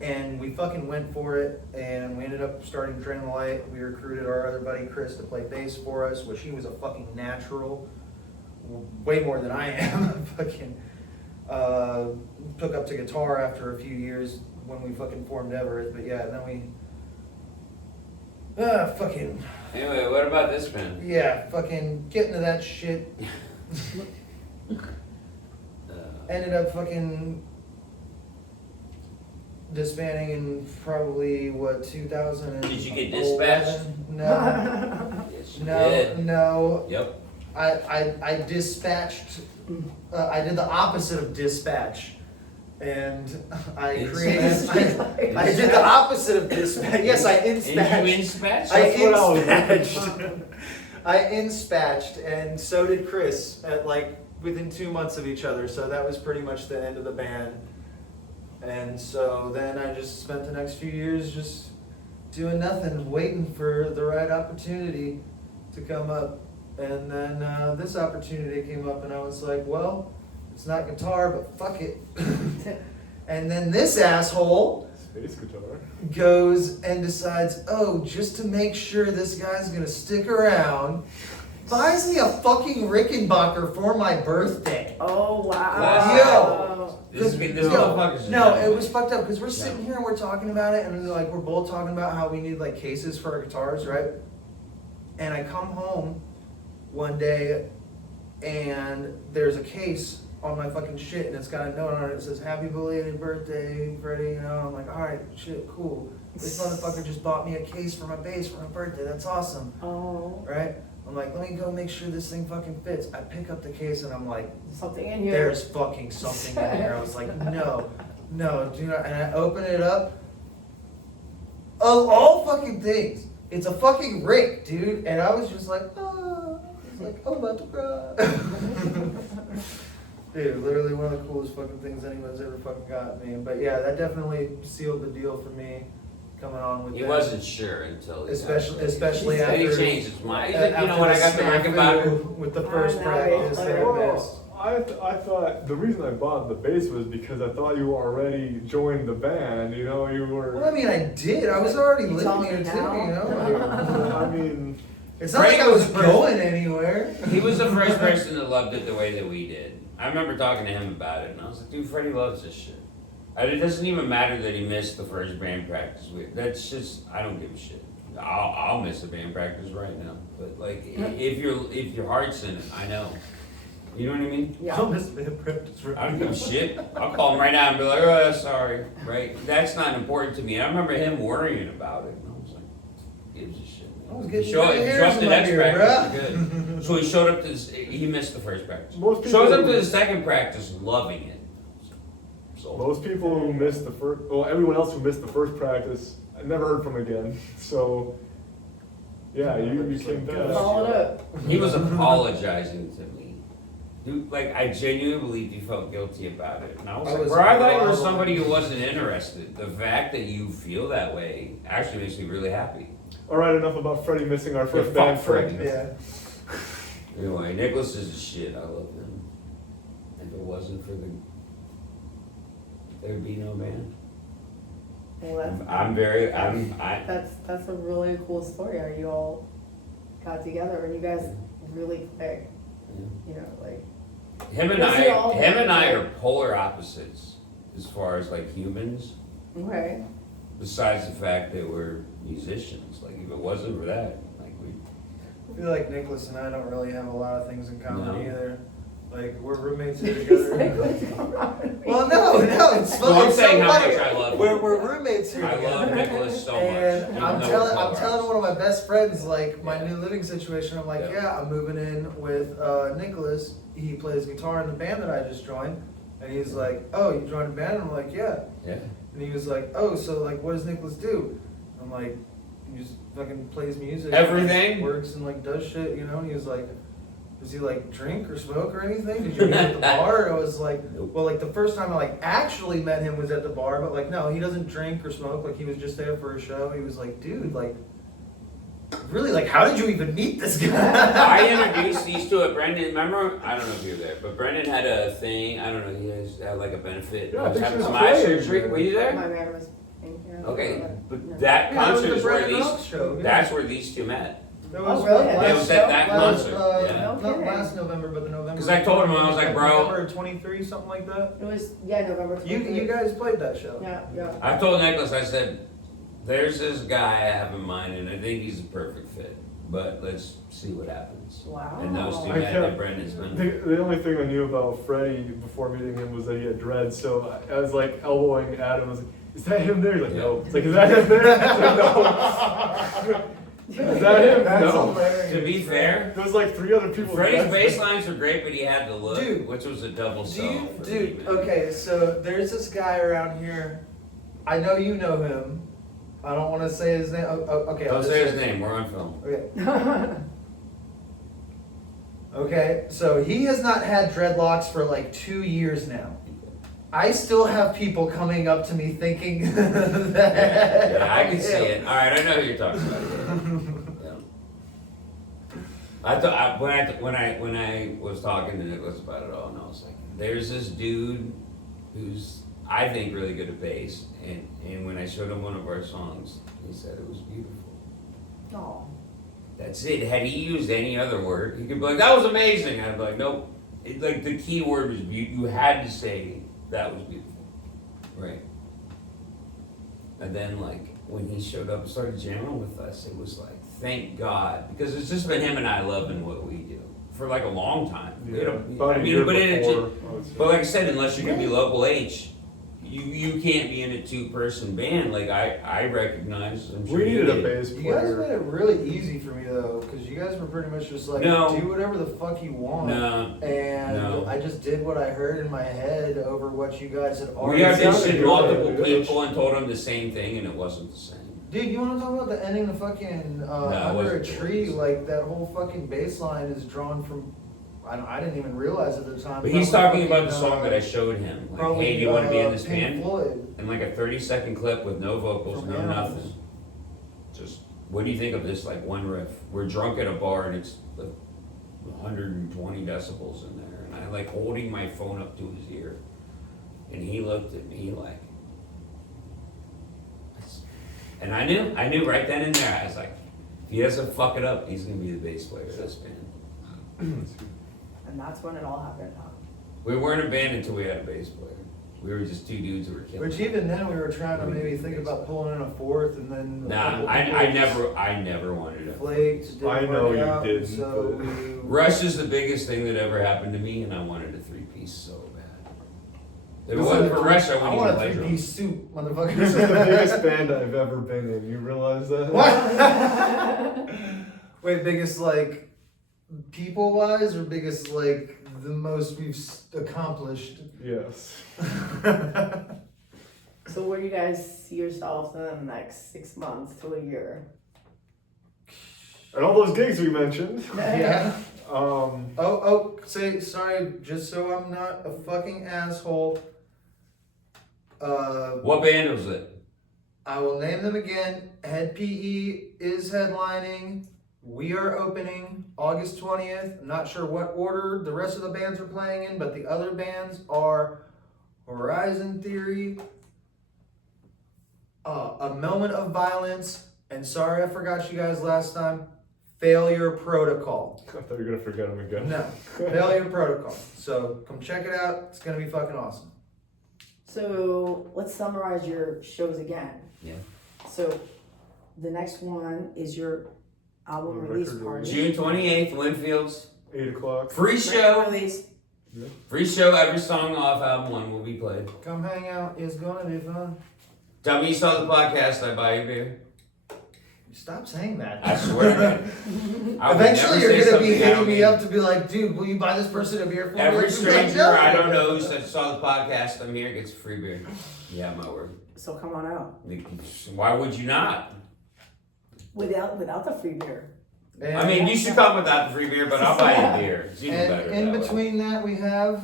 And we fucking went for it, and we ended up starting Drain the Light. We recruited our other buddy Chris to play bass for us, which he was a fucking natural, way more than I am. Fucking took up to guitar after a few years when we fucking formed Everett. But yeah, then we fucking Anyway, what about this band? yeah, fucking get into that shit. Ended up fucking disbanding in probably what 2000. Did you get dispatched? No, Yes, you no, did. no. Yep. I dispatched. I did the opposite of dispatch, and I created. I did the opposite of dispatch. Yes, I Did inspatched. you inspatch? I That's what I was inspatched. I inspatched, and so did Chris at like within 2 months of each other. So that was pretty much the end of the band. And so then I just spent the next few years just doing nothing, waiting for the right opportunity to come up. And then this opportunity came up, and I was like, well, it's not guitar, but fuck it. And then this asshole Space guitar. goes and decides, oh, just to make sure this guy's gonna stick around, buys me a fucking Rickenbacker for my birthday. Oh, wow. Wow. This motherfucker's No, it was fucked up because we're sitting here and we're talking about it, and like we're both talking about how we need like cases for our guitars, right? And I come home one day and there's a case on my fucking shit, and it's got a note on it that says "Happy belated birthday, Freddie." You know, I'm like, all right, shit, cool. This motherfucker just bought me a case for my bass for my birthday. That's awesome, Oh, right? I'm like, let me go make sure this thing fucking fits. I pick up the case and I'm like, something in here. there's fucking something in here. I was like, no, do not. And I open it up. Of all fucking things, it's a fucking Rick, dude. And I was just like, oh, it's like, I'm about to cry. Dude, literally one of the coolest fucking things anyone's ever fucking got me. But yeah, that definitely sealed the deal for me coming on with He that. wasn't sure until he Especially Then he after. changed his mind. He's like, you know after what, I got the snafu Rickenbacker. with the first I know, practice right? that I Well, missed. I thought the reason I bought the bass was because I thought you already joined the band. You know, you were. Well, I mean, I did. I was already You living telling here me too, now? you know? I mean, It's not Freddie like I was was the first- going anywhere. He was the first person that loved it the way that we did. I remember talking to him about it, and I was like, dude, Freddie loves this shit. And it doesn't even matter that he missed the first band practice. That's just, I don't give a shit. I'll miss a band practice right now. But like, if your heart's in it, I know. You know what I mean? Yeah. I'll miss band practice right I don't give a shit. I'll call him right now and be like, oh, sorry, right? That's not important to me. I remember him worrying about it, and I was like, gives a shit. I was If getting you show gray hairs up the in my next beard, practice, bruh. you're good. So he showed up to this, he missed the first practice. Most people- Shows up to the second practice loving it. So, most people who missed the first, well, everyone else who missed the first practice, I never heard from again. So, yeah, you came back. Follow it up. he was apologizing to me. Dude, like, I genuinely believed you felt guilty about it. And I was I like, was bro, I thought you were wrong. somebody who wasn't interested. The fact that you feel that way actually makes me really happy. All right, enough about Freddie missing our first Yeah, band fuck Freddie. friend. Yeah. Anyway, Niklaus is a shit. I love him. If it wasn't for there'd be no band. Well, that's a really cool story. How you all got together and you guys really clicked. You know, like him and I are polar opposites as far as like humans. okay. Besides the fact that we're musicians, like if it wasn't for that, like we. I feel like Niklaus and I don't really have a lot of things in common No. either. Like we're roommates here He's like, together. "What's going on?" Well, no, it's Well, I'm it's saying so how funny. much I love him. We're roommates here. I love together. Niklaus so much. And even I'm though telling we're polar one of my best friends like my Yeah. new living situation. I'm like, Yeah. yeah, I'm moving in with Niklaus. He plays guitar in the band that I just joined. And he's like, oh, you joined a band? I'm like, yeah. Yeah. And he was like, oh, so like, what does Niklaus do? I'm like, he just fucking plays music. Everything? Works and like does shit, you know? And he was like, does he like drink or smoke or anything? Did you meet at the bar? I was like, Nope. well, like the first time I like actually met him was at the bar, but like, no, he doesn't drink or smoke. Like he was just there for a show. He was like, dude, like, really, like, how did you even meet this guy? I introduced these two at Brendan. Remember? I don't know if you were there, but Brendan had a thing. I don't know. He had like a benefit. Yeah, I He was think having she some was ice playing. cream. Were you My there? man was. Yeah. Okay, Yeah. but that Yeah, it was concert the is where Brendan Oaks these. show, yeah. That's where these two met. That Oh, really? It was at that concert. Yeah. No Not kidding. last November, but the November. 'Cause I told him, I was like, bro- November 23, something like that. It was November. You 23rd. guys played that show. Yeah, yeah. I told Niklaus, I said, there's this guy I have in mind, and I think he's a perfect fit. But let's see what happens. Wow. And those two I met can't- at Brendan's been. The only thing I knew about Freddie before meeting him was that he had dreads, so I was like elbowing Adam. I was like, is that him there? He's like, no. It's like, is that him there? I was like, no. Is that him? That's No. hilarious. To be fair, There was like 3 other people. Freddie's dressed bass like- lines were great, but he had the look, Dude, which was a double sell. for me, man. Okay, so there's this guy around here. I know you know him. I don't want to say his name. Okay, I'll Don't just say his name, we're on film. Okay. Okay, so he has not had dreadlocks for like 2 years now. I still have people coming up to me thinking that. Yeah, I can I'm see him. it. All right, I know who you're talking about. Yeah. I thought when I was talking to Niklaus about it all, and I was like, "There's this dude who's I think really good at bass," and when I showed him one of our songs, he said it was beautiful. Oh. That's it. Had he used any other word, he could be like, "That was amazing." I'd be like, "Nope." Like the key word was you had to say that was beautiful, right? And then like when he showed up and started jamming with us, it was like, thank God, because it's just been him and I loving what we do for like a long time. We Yeah, don't- about I a mean, year but it before, just, I would say. but like I said, unless you're gonna be local H, you can't be in a 2-person band. Like I recognize. I'm sure We you needed a did. bass You guys player. made it really easy for me though, because you guys were pretty much just like, No. do whatever the fuck you want. No. And No. I just did what I heard in my head over what you guys had We already sounded auditioned good. multiple people and told them the same thing, and it wasn't the same. Dude, you want to talk about the ending the fucking it under a wasn't. tree? Like that whole fucking bass line is drawn from. I didn't even realize at the time. But he's probably talking about the fucking, song that I showed him. Like, probably, hey, do you want to be in this Pink band? Floyd. And like a 30-second clip with no vocals, From no Animals. nothing. Just, what do you think of this? Like one riff. We're drunk at a bar and it's like 120 decibels in there, and I like holding my phone up to his ear, and he looked at me like, and I knew right then and there. I was like, if he doesn't fuck it up, he's gonna be the bass player of this band. And that's when it all happened, huh? We weren't a band until we had a bass player. We were just 2 dudes who were killing. Which it. even then we were trying to maybe think about pulling in a fourth, and then. a Nah, couple I never wanted it. Flakes. Didn't I know work you out, didn't, So but- we. Rush is the biggest thing that ever happened to me, and I wanted a 3-piece so bad. If it This wasn't is a for Rush, I I wouldn't want even a play drums. 3-piece suit, motherfucker. This is the biggest band I've ever been in. You realize that? What? Wait, biggest like people wise, or biggest like the most we've accomplished? Yes. So where do you guys see yourselves in the next 6 months to a year? And all those gigs we mentioned. Yeah. Um, Say sorry, just so I'm not a fucking asshole. What band was it? I will name them again. Head PE is headlining. We are opening August 20th. I'm not sure what order the rest of the bands are playing in, but the other bands are Horizon Theory, a moment of violence, and sorry I forgot you guys last time, failure protocol. I thought you were gonna forget him again. No, failure protocol. So come check it out. It's gonna be fucking awesome. So let's summarize your shows again. Yeah. So the next one is your album Record release release. party. June 28th, Wynfield's 8 o'clock. free Record show. release. Free show. Every song off album 1 will be played. Come hang out. It's gonna be fun. Tell me you saw the podcast. I buy you beer. Stop saying that. I swear. man. I would Eventually, never you're say gonna be something I hitting don't me mean. up to be like, dude, will you buy this person a beer for me? Every Like, stranger no. I don't know who saw the podcast, I'm here, gets a free beer. Yeah, my word. So come on out. Why would you not? Without the free beer. And, I mean, you should come without the free beer, but I'll buy you a beer. It's even and better. in that way. between that, we have,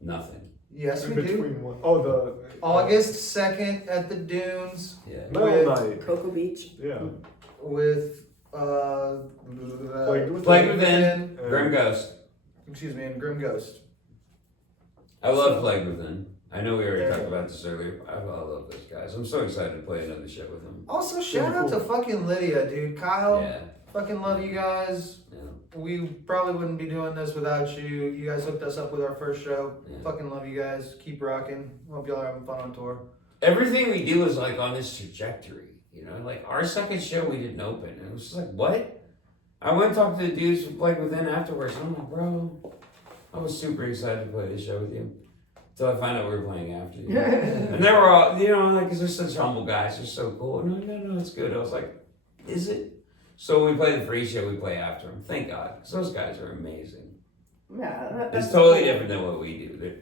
Nothing. yes, In we do, between one. Oh, the August 2nd at the Dunes Yeah. Metal with- Night. Cocoa Beach. Yeah. with Plague Within, Yeah. Grim Ghost. Excuse me, and Grim Ghost. I love Plague Within. I know we already Yeah. talked about this earlier. I love those guys. I'm so excited to play another show with them. Also, shout out to fucking Lydia, dude. Kyle, Yeah. fucking love you guys. Yeah. We probably wouldn't be doing this without you. You guys hooked us up with our first show. Yeah. Fucking love you guys. Keep rocking. Hope y'all are having fun on tour. Everything we do is like on this trajectory. You know, like our second show we didn't open. And it was just like, what? I went and talked to the dudes who played within afterwards. And I'm like, bro, I was super excited to play this show with you. Until I found out we were playing after you. And they were all, you know, like, because they're such humble guys. They're so cool. No, it's good. I was like, is it? So when we play the free show, we play after them. Thank God. Because those guys are amazing. Yeah, It's totally different than what we do.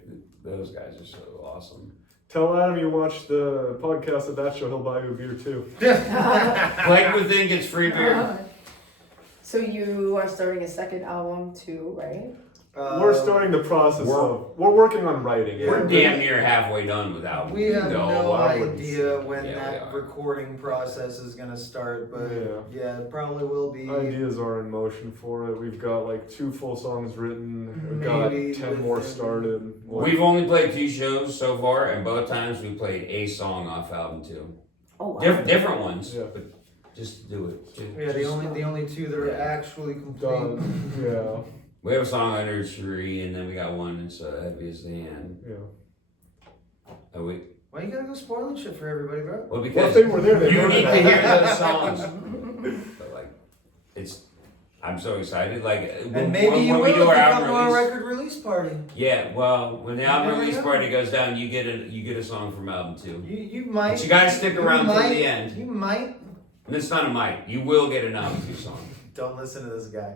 Those guys are so awesome. Tell Adam you watched the podcast at that show. He'll buy you a beer too. Plague Within gets free beer. So you are starting a second album too, right? We're starting the process we're- of. We're working on writing. Yeah. We're damn near halfway done with album. We have no I wouldn't idea say- when Yeah, we that are. recording process is gonna start, but yeah, it probably will be. Ideas are in motion for it. We've got like 2 full songs written. We've Maybe got 10 more within- started. We've only played 2 shows so far, and both times we played a song off album 2. Oh wow. Different ones, Yeah. but just do it. Yeah, the only two that are Yeah. actually complete. done. Yeah. We have a song under a tree, and then we got one that's heavy as the hand. Yeah. Oh, we, Why you gotta go spoiling shit for everybody, bro? well, Well, because if they were there, they you heard need to it. hear those songs. But like, I'm so excited. Like, And maybe you when will we if do you our come album to our release. record release party. Yeah, well, when the album never release know. party goes down, you get a song from album 2. You might. But you gotta stick around till might- the end. You might. And it's not a mic. You will get an album 2 song. Don't listen to this guy.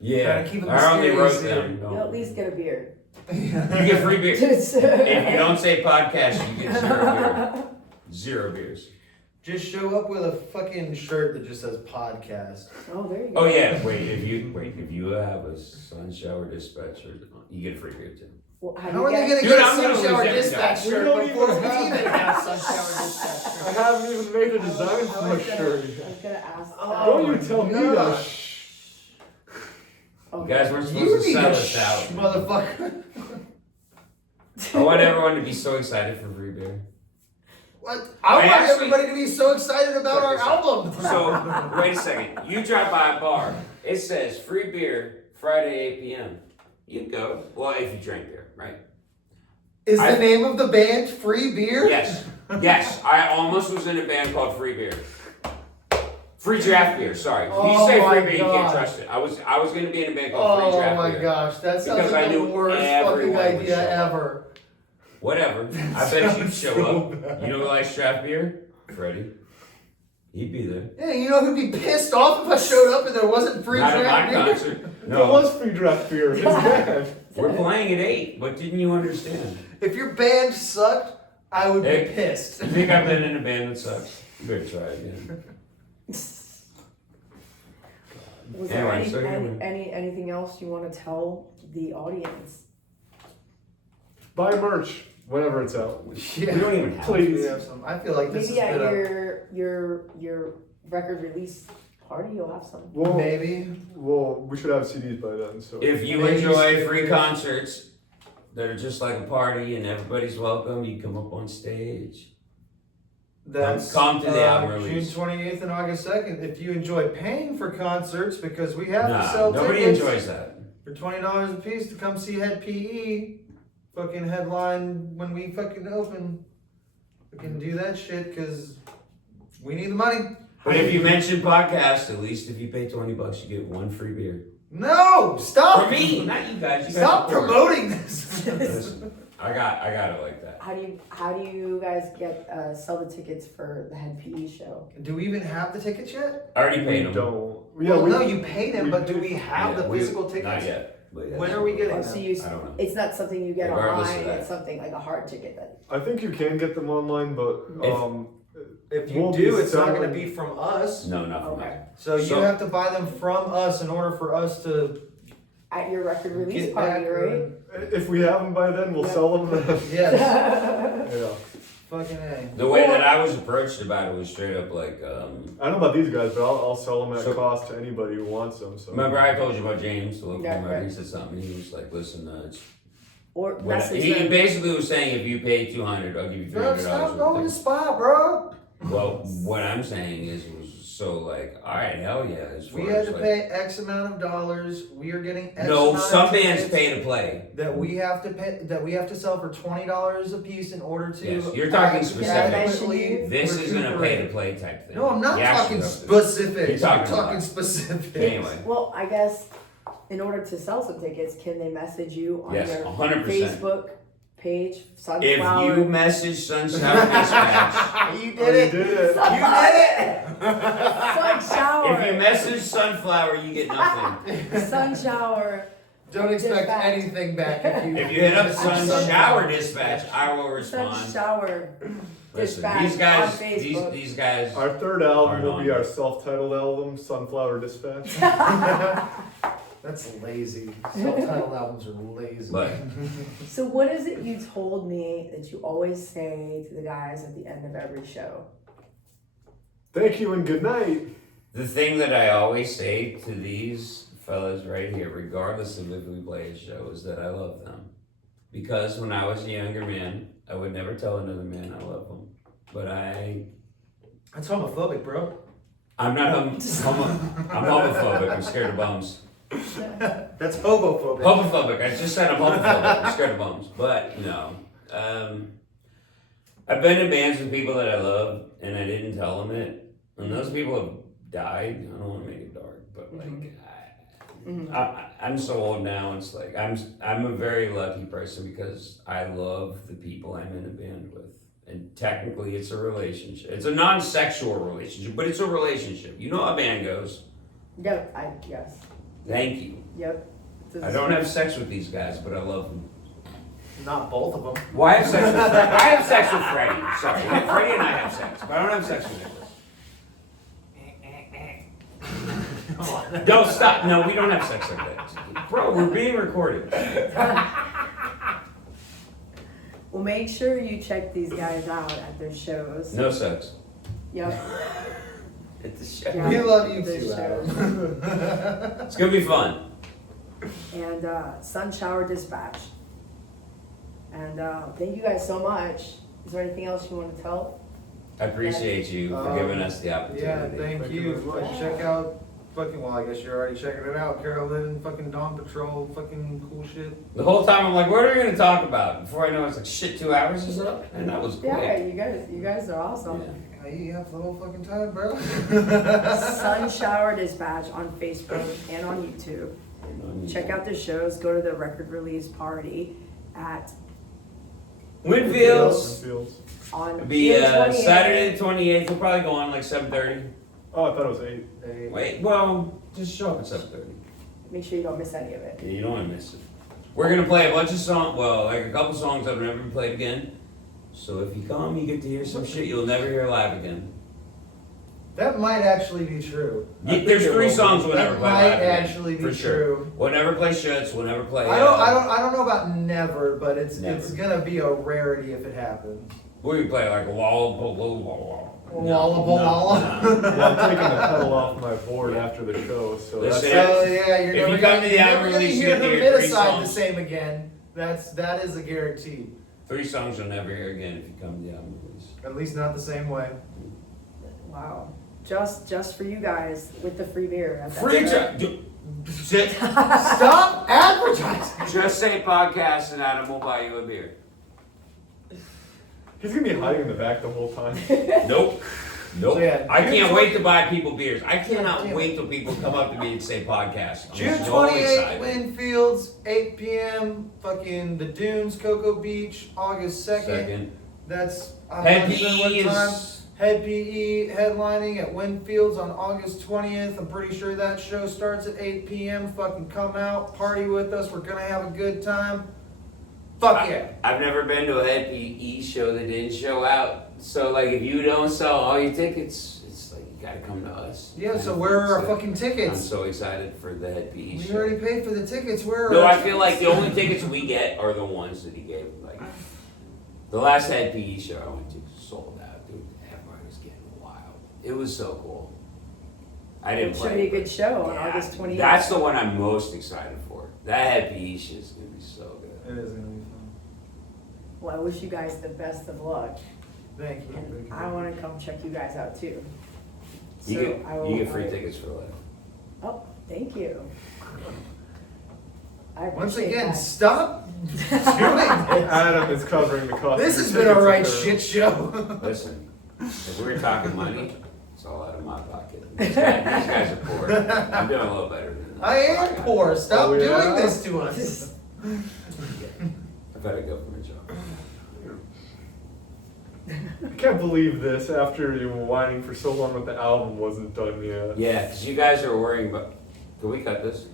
Yeah, Gotta keep it I only wrote mysterious them. You'll at least get a beer. You get free beer. Just- If you don't say podcast, you get 0 beer. 0 beers. Just show up with a fucking shirt that just says podcast. Oh, there you go. Oh yeah, if you have a SUNSHOWER Dispatch shirt, you get a free beer too. Well, How are they get- gonna Dude, get a I'm gonna SUNSHOWER lose every Dispatch time. shirt We don't before even we have even that. have SUNSHOWER Dispatch I shirt? haven't even made a design I for my was shirt. gonna ask. Don't you tell me God. that. You guys weren't You supposed to need sell a us out. motherfucker. I want everyone to be so excited for free beer. What? I I want actually- everybody to be so excited about our album. So wait a second. You drive by a bar. It says free beer Friday 8 p.m. You go. Well, if you drink beer, right? Is I- the name of the band Free Beer? Yes. I almost was in a band called Free Beer. Free draft beer. Sorry. If you Oh say my free beer, you can't God. trust it. I was going to be in a band called Free Oh Draft my Beer. gosh, that sounds Because I like the knew worst fucking everyone would idea show up. ever. Whatever. I bet you'd show so up. bad. You know who likes draft beer? Freddie. He'd be there. Yeah, you know who'd be pissed off if I showed up and there wasn't free Not at draft my beer? concert. There No. was free draft beer. It's bad. We're playing at 8. What didn't you understand? If your band sucked, I would Hey. be pissed. You think I've been in a band that sucks? You better try again. Was there Anyway, so anyway. anything else you want to tell the audience? Buy merch whenever it's out. We don't even have Please. We have some. I feel like this Maybe has at been your record release party, you'll have some. a maybe. Well, we should have CDs by then. So If you Maybe enjoy stickers. free concerts that are just like a party and everybody's welcome, you come up on stage. That's Come to the album June release. 28th and August 2nd. If you enjoy paying for concerts, because we have to Nah, sell nobody tickets enjoys that. for $20 a piece to come see Head PE, fucking headline when we fucking open. We can do that shit because we need the money. But if you mention podcast, at least if you pay $20, you get one free beer. No, stop! For me, not you guys. You guys Stop support. promoting this. Listen, I got it like that. How do you guys get sell the tickets for the Head PE show? Do we even have the tickets yet? I already paid We them. don't. Well, no, you pay them, but do we have Yeah, the we- physical tickets? Not yet. But yeah. When are we getting Oh, them? so you, I don't know. it's not something you get Regardless of online. that. It's something like a hard ticket that. I think you can get them online, but If you we'll do, be it's not going to selling- be from us. No, not from Okay. me. So you So- have to buy them from us in order for us to At your record release get party, back. right? If we have them by then, we'll sell them then. Yes. Yeah. Fucking A. The way that I was approached about it was straight up like, I don't know about these guys, but I'll sell them at So- cost to anybody who wants them. So. remember I told you about James, the local Yeah, writer, he right. said something, he was like, listen, it's, Or when, message he them. basically was saying if you pay $200, I'll give you Bro, $300. stop worth going of to spot, bro. Well, what I'm saying is, it was so like, all right, hell yeah. As far We had as to like, pay X amount of dollars. We are getting X no, amount some of bands tickets pay to play. that we have to pay. That we have to sell for $20 a piece in order to. Yes, you're talking specific. adequately This isn't a pay to recuperate. play type thing. No, I'm not You actually talking have to- specifics. You're I'm talking talking about- specifics. Anyway, Well, I guess in order to sell some tickets, can they message you on yes, your 100%. Facebook page, If Sunflower? you message Sunshine Dispatch, You Oh, did it. you did it. Sunshower. if you message Sunflower, you get nothing. Sunshower. Don't expect Dispatch. anything back if you. If you hit up message Sunshower Dispatch, I will respond. Sunshower. Listen, Dispatch these guys, on Facebook. these guys. Our third album Are will be on. our self-titled album, Sunflower Dispatch. That's lazy. Self-titled albums are lazy. But So what is it you told me that you always say to the guys at the end of every show? Thank you and good night. the thing that I always say to these fellas right here, regardless of if we play a show, is that I love them. Because when I was a younger man, I would never tell another man I love them. But That's homophobic, bro. I'm not I'm homophobic. I'm scared of bums. That's hobophobic. Homophobic. I just said I'm homophobic. I'm scared of bums. But no. I've been in bands with people that I love, and I didn't tell them it. And those people have died. I don't want to make it dark, but like, I'm so old now. It's like I'm a very lucky person because I love the people I'm in a band with. And technically, it's a relationship. It's a non-sexual relationship, but it's a relationship. You know how a band goes. Yep, yes. Thank you. Yep. I don't have sex with these guys, but I love them. Not both of them. Well, I have sex with Freddie. I have sex with Freddie. Sorry, Freddie and I have sex, but I don't have sex with Niklaus. Don't stop. No, we don't have sex like that. Bro, we're being recorded. Well, make sure you check these guys out at their shows. No sex. Yep. At the show. Yeah. We love you Their too, shows. Adam. It's gonna be fun. And SUNSHOWER DISPATCH. And thank you guys so much. Is there anything else you want to tell? I appreciate you for giving us the opportunity. Yeah, thank Thank you you. very much. Check out fucking, well, I guess you're already checking it out. Karalyn, fucking Dawn Patrol, fucking cool shit. The whole time I'm like, what are we gonna talk about? Before I know it's like, shit, 2 hours is up? And that was quick. Yeah, you guys are awesome. Yeah. I eat half the whole fucking time, bro. SUNSHOWER DISPATCH on Facebook and on YouTube. Check out their shows. Go to the record release party at Wynfield's. Fields. on It'll be June 28th. Saturday the 28th. We'll probably go on like 7:30. Oh, I thought it was 8. Wait, well, just show up at 7:30. Make sure you don't miss any of it. Yeah, you don't want to miss it. We're gonna play a bunch of songs. Well, like a couple songs that have never been played again. So if you come, you get to hear some shit you'll never hear live again. That might actually be true. There's 3 songs we'll never That play might live again, actually be for sure. true. We'll never play Schutz. We'll never play. I don't know about never, but it's gonna be a rarity if it happens. We play like Lollapalooza. Lollapalooza. Yeah, I'm taking the pedal off my board after the show, so Listen, that's So yeah, you're If never you come gonna, to the you're album never gonna release, hear you the get to hear mid 3 side the songs. same again. That is a guarantee. 3 songs you'll never hear again if you come to the album release. At least not the same way. Wow. Just for you guys with the free beer. Free Sit. Stop advertising! Just say podcast and Adam will buy you a beer. He's gonna be hiding in the back the whole time. Nope. Nope. So, yeah, I June can't 20 wait to buy people beers. I cannot Damn it. wait till people come up to me and say podcast. I'm June so 28th, excited. Wynfields, 8 p.m. Fucking the Dunes, Cocoa Beach, August 2nd. Second. That's Head not sure PE what time. is. Head PE headlining at Wynfields on August 20th. I'm pretty sure that show starts at 8 p.m. Fucking come out, party with us. We're gonna have a good time. Fuck yeah. I've never been to a Head PE show that didn't show out. So like if you don't sell all your tickets, it's like you gotta come to us. Yeah, so where are our fucking I'm tickets? so excited for the Head PE We show. already paid for the tickets. Where are No, our I feel like the only tickets we get are the ones that he gave. Like the last Head PE show I went to sold out, dude. Everybody was getting wild. It was so cool. I didn't It should play. be a but good show on yeah, August 28th. That's the one I'm most excited for. That Head PE shit is gonna be so good. It is gonna be fun. Well, I wish you guys the best of luck. Thank you. And I want to come check you guys out too. You So get free tickets for life. Oh, thank you. I Once appreciate again, that. stop doing this. Adam is covering the cost. This of has your been a tickets right with her. shit show. Listen, if we're talking money, it's all out of my pocket. These guys are poor. I'm doing a little better than I am poor. Stop Oh, yeah? doing this to us. I've had to go from a job. I can't believe this after you were whining for so long that the album wasn't done yet. Yeah, because you guys are worrying about. Can we cut this?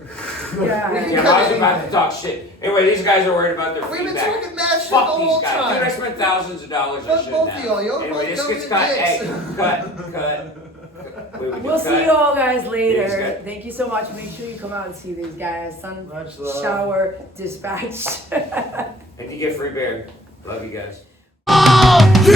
Yeah. Yeah, I was about to talk shit. Anyway, these guys are worried about their We've been feedback. talking mad shit Fuck the these whole guys. Dude, I time. spent thousands of dollars. I Fuck shouldn't both have. of y'all. Y'all Anyway, both this gets government cut. Hey, dicks. cut. We would We'll cut. see you all guys These later. guys- Thank you so much. Make sure you come out and see these guys. Much love. Shower Dispatch. And you get free beer. Love you guys. You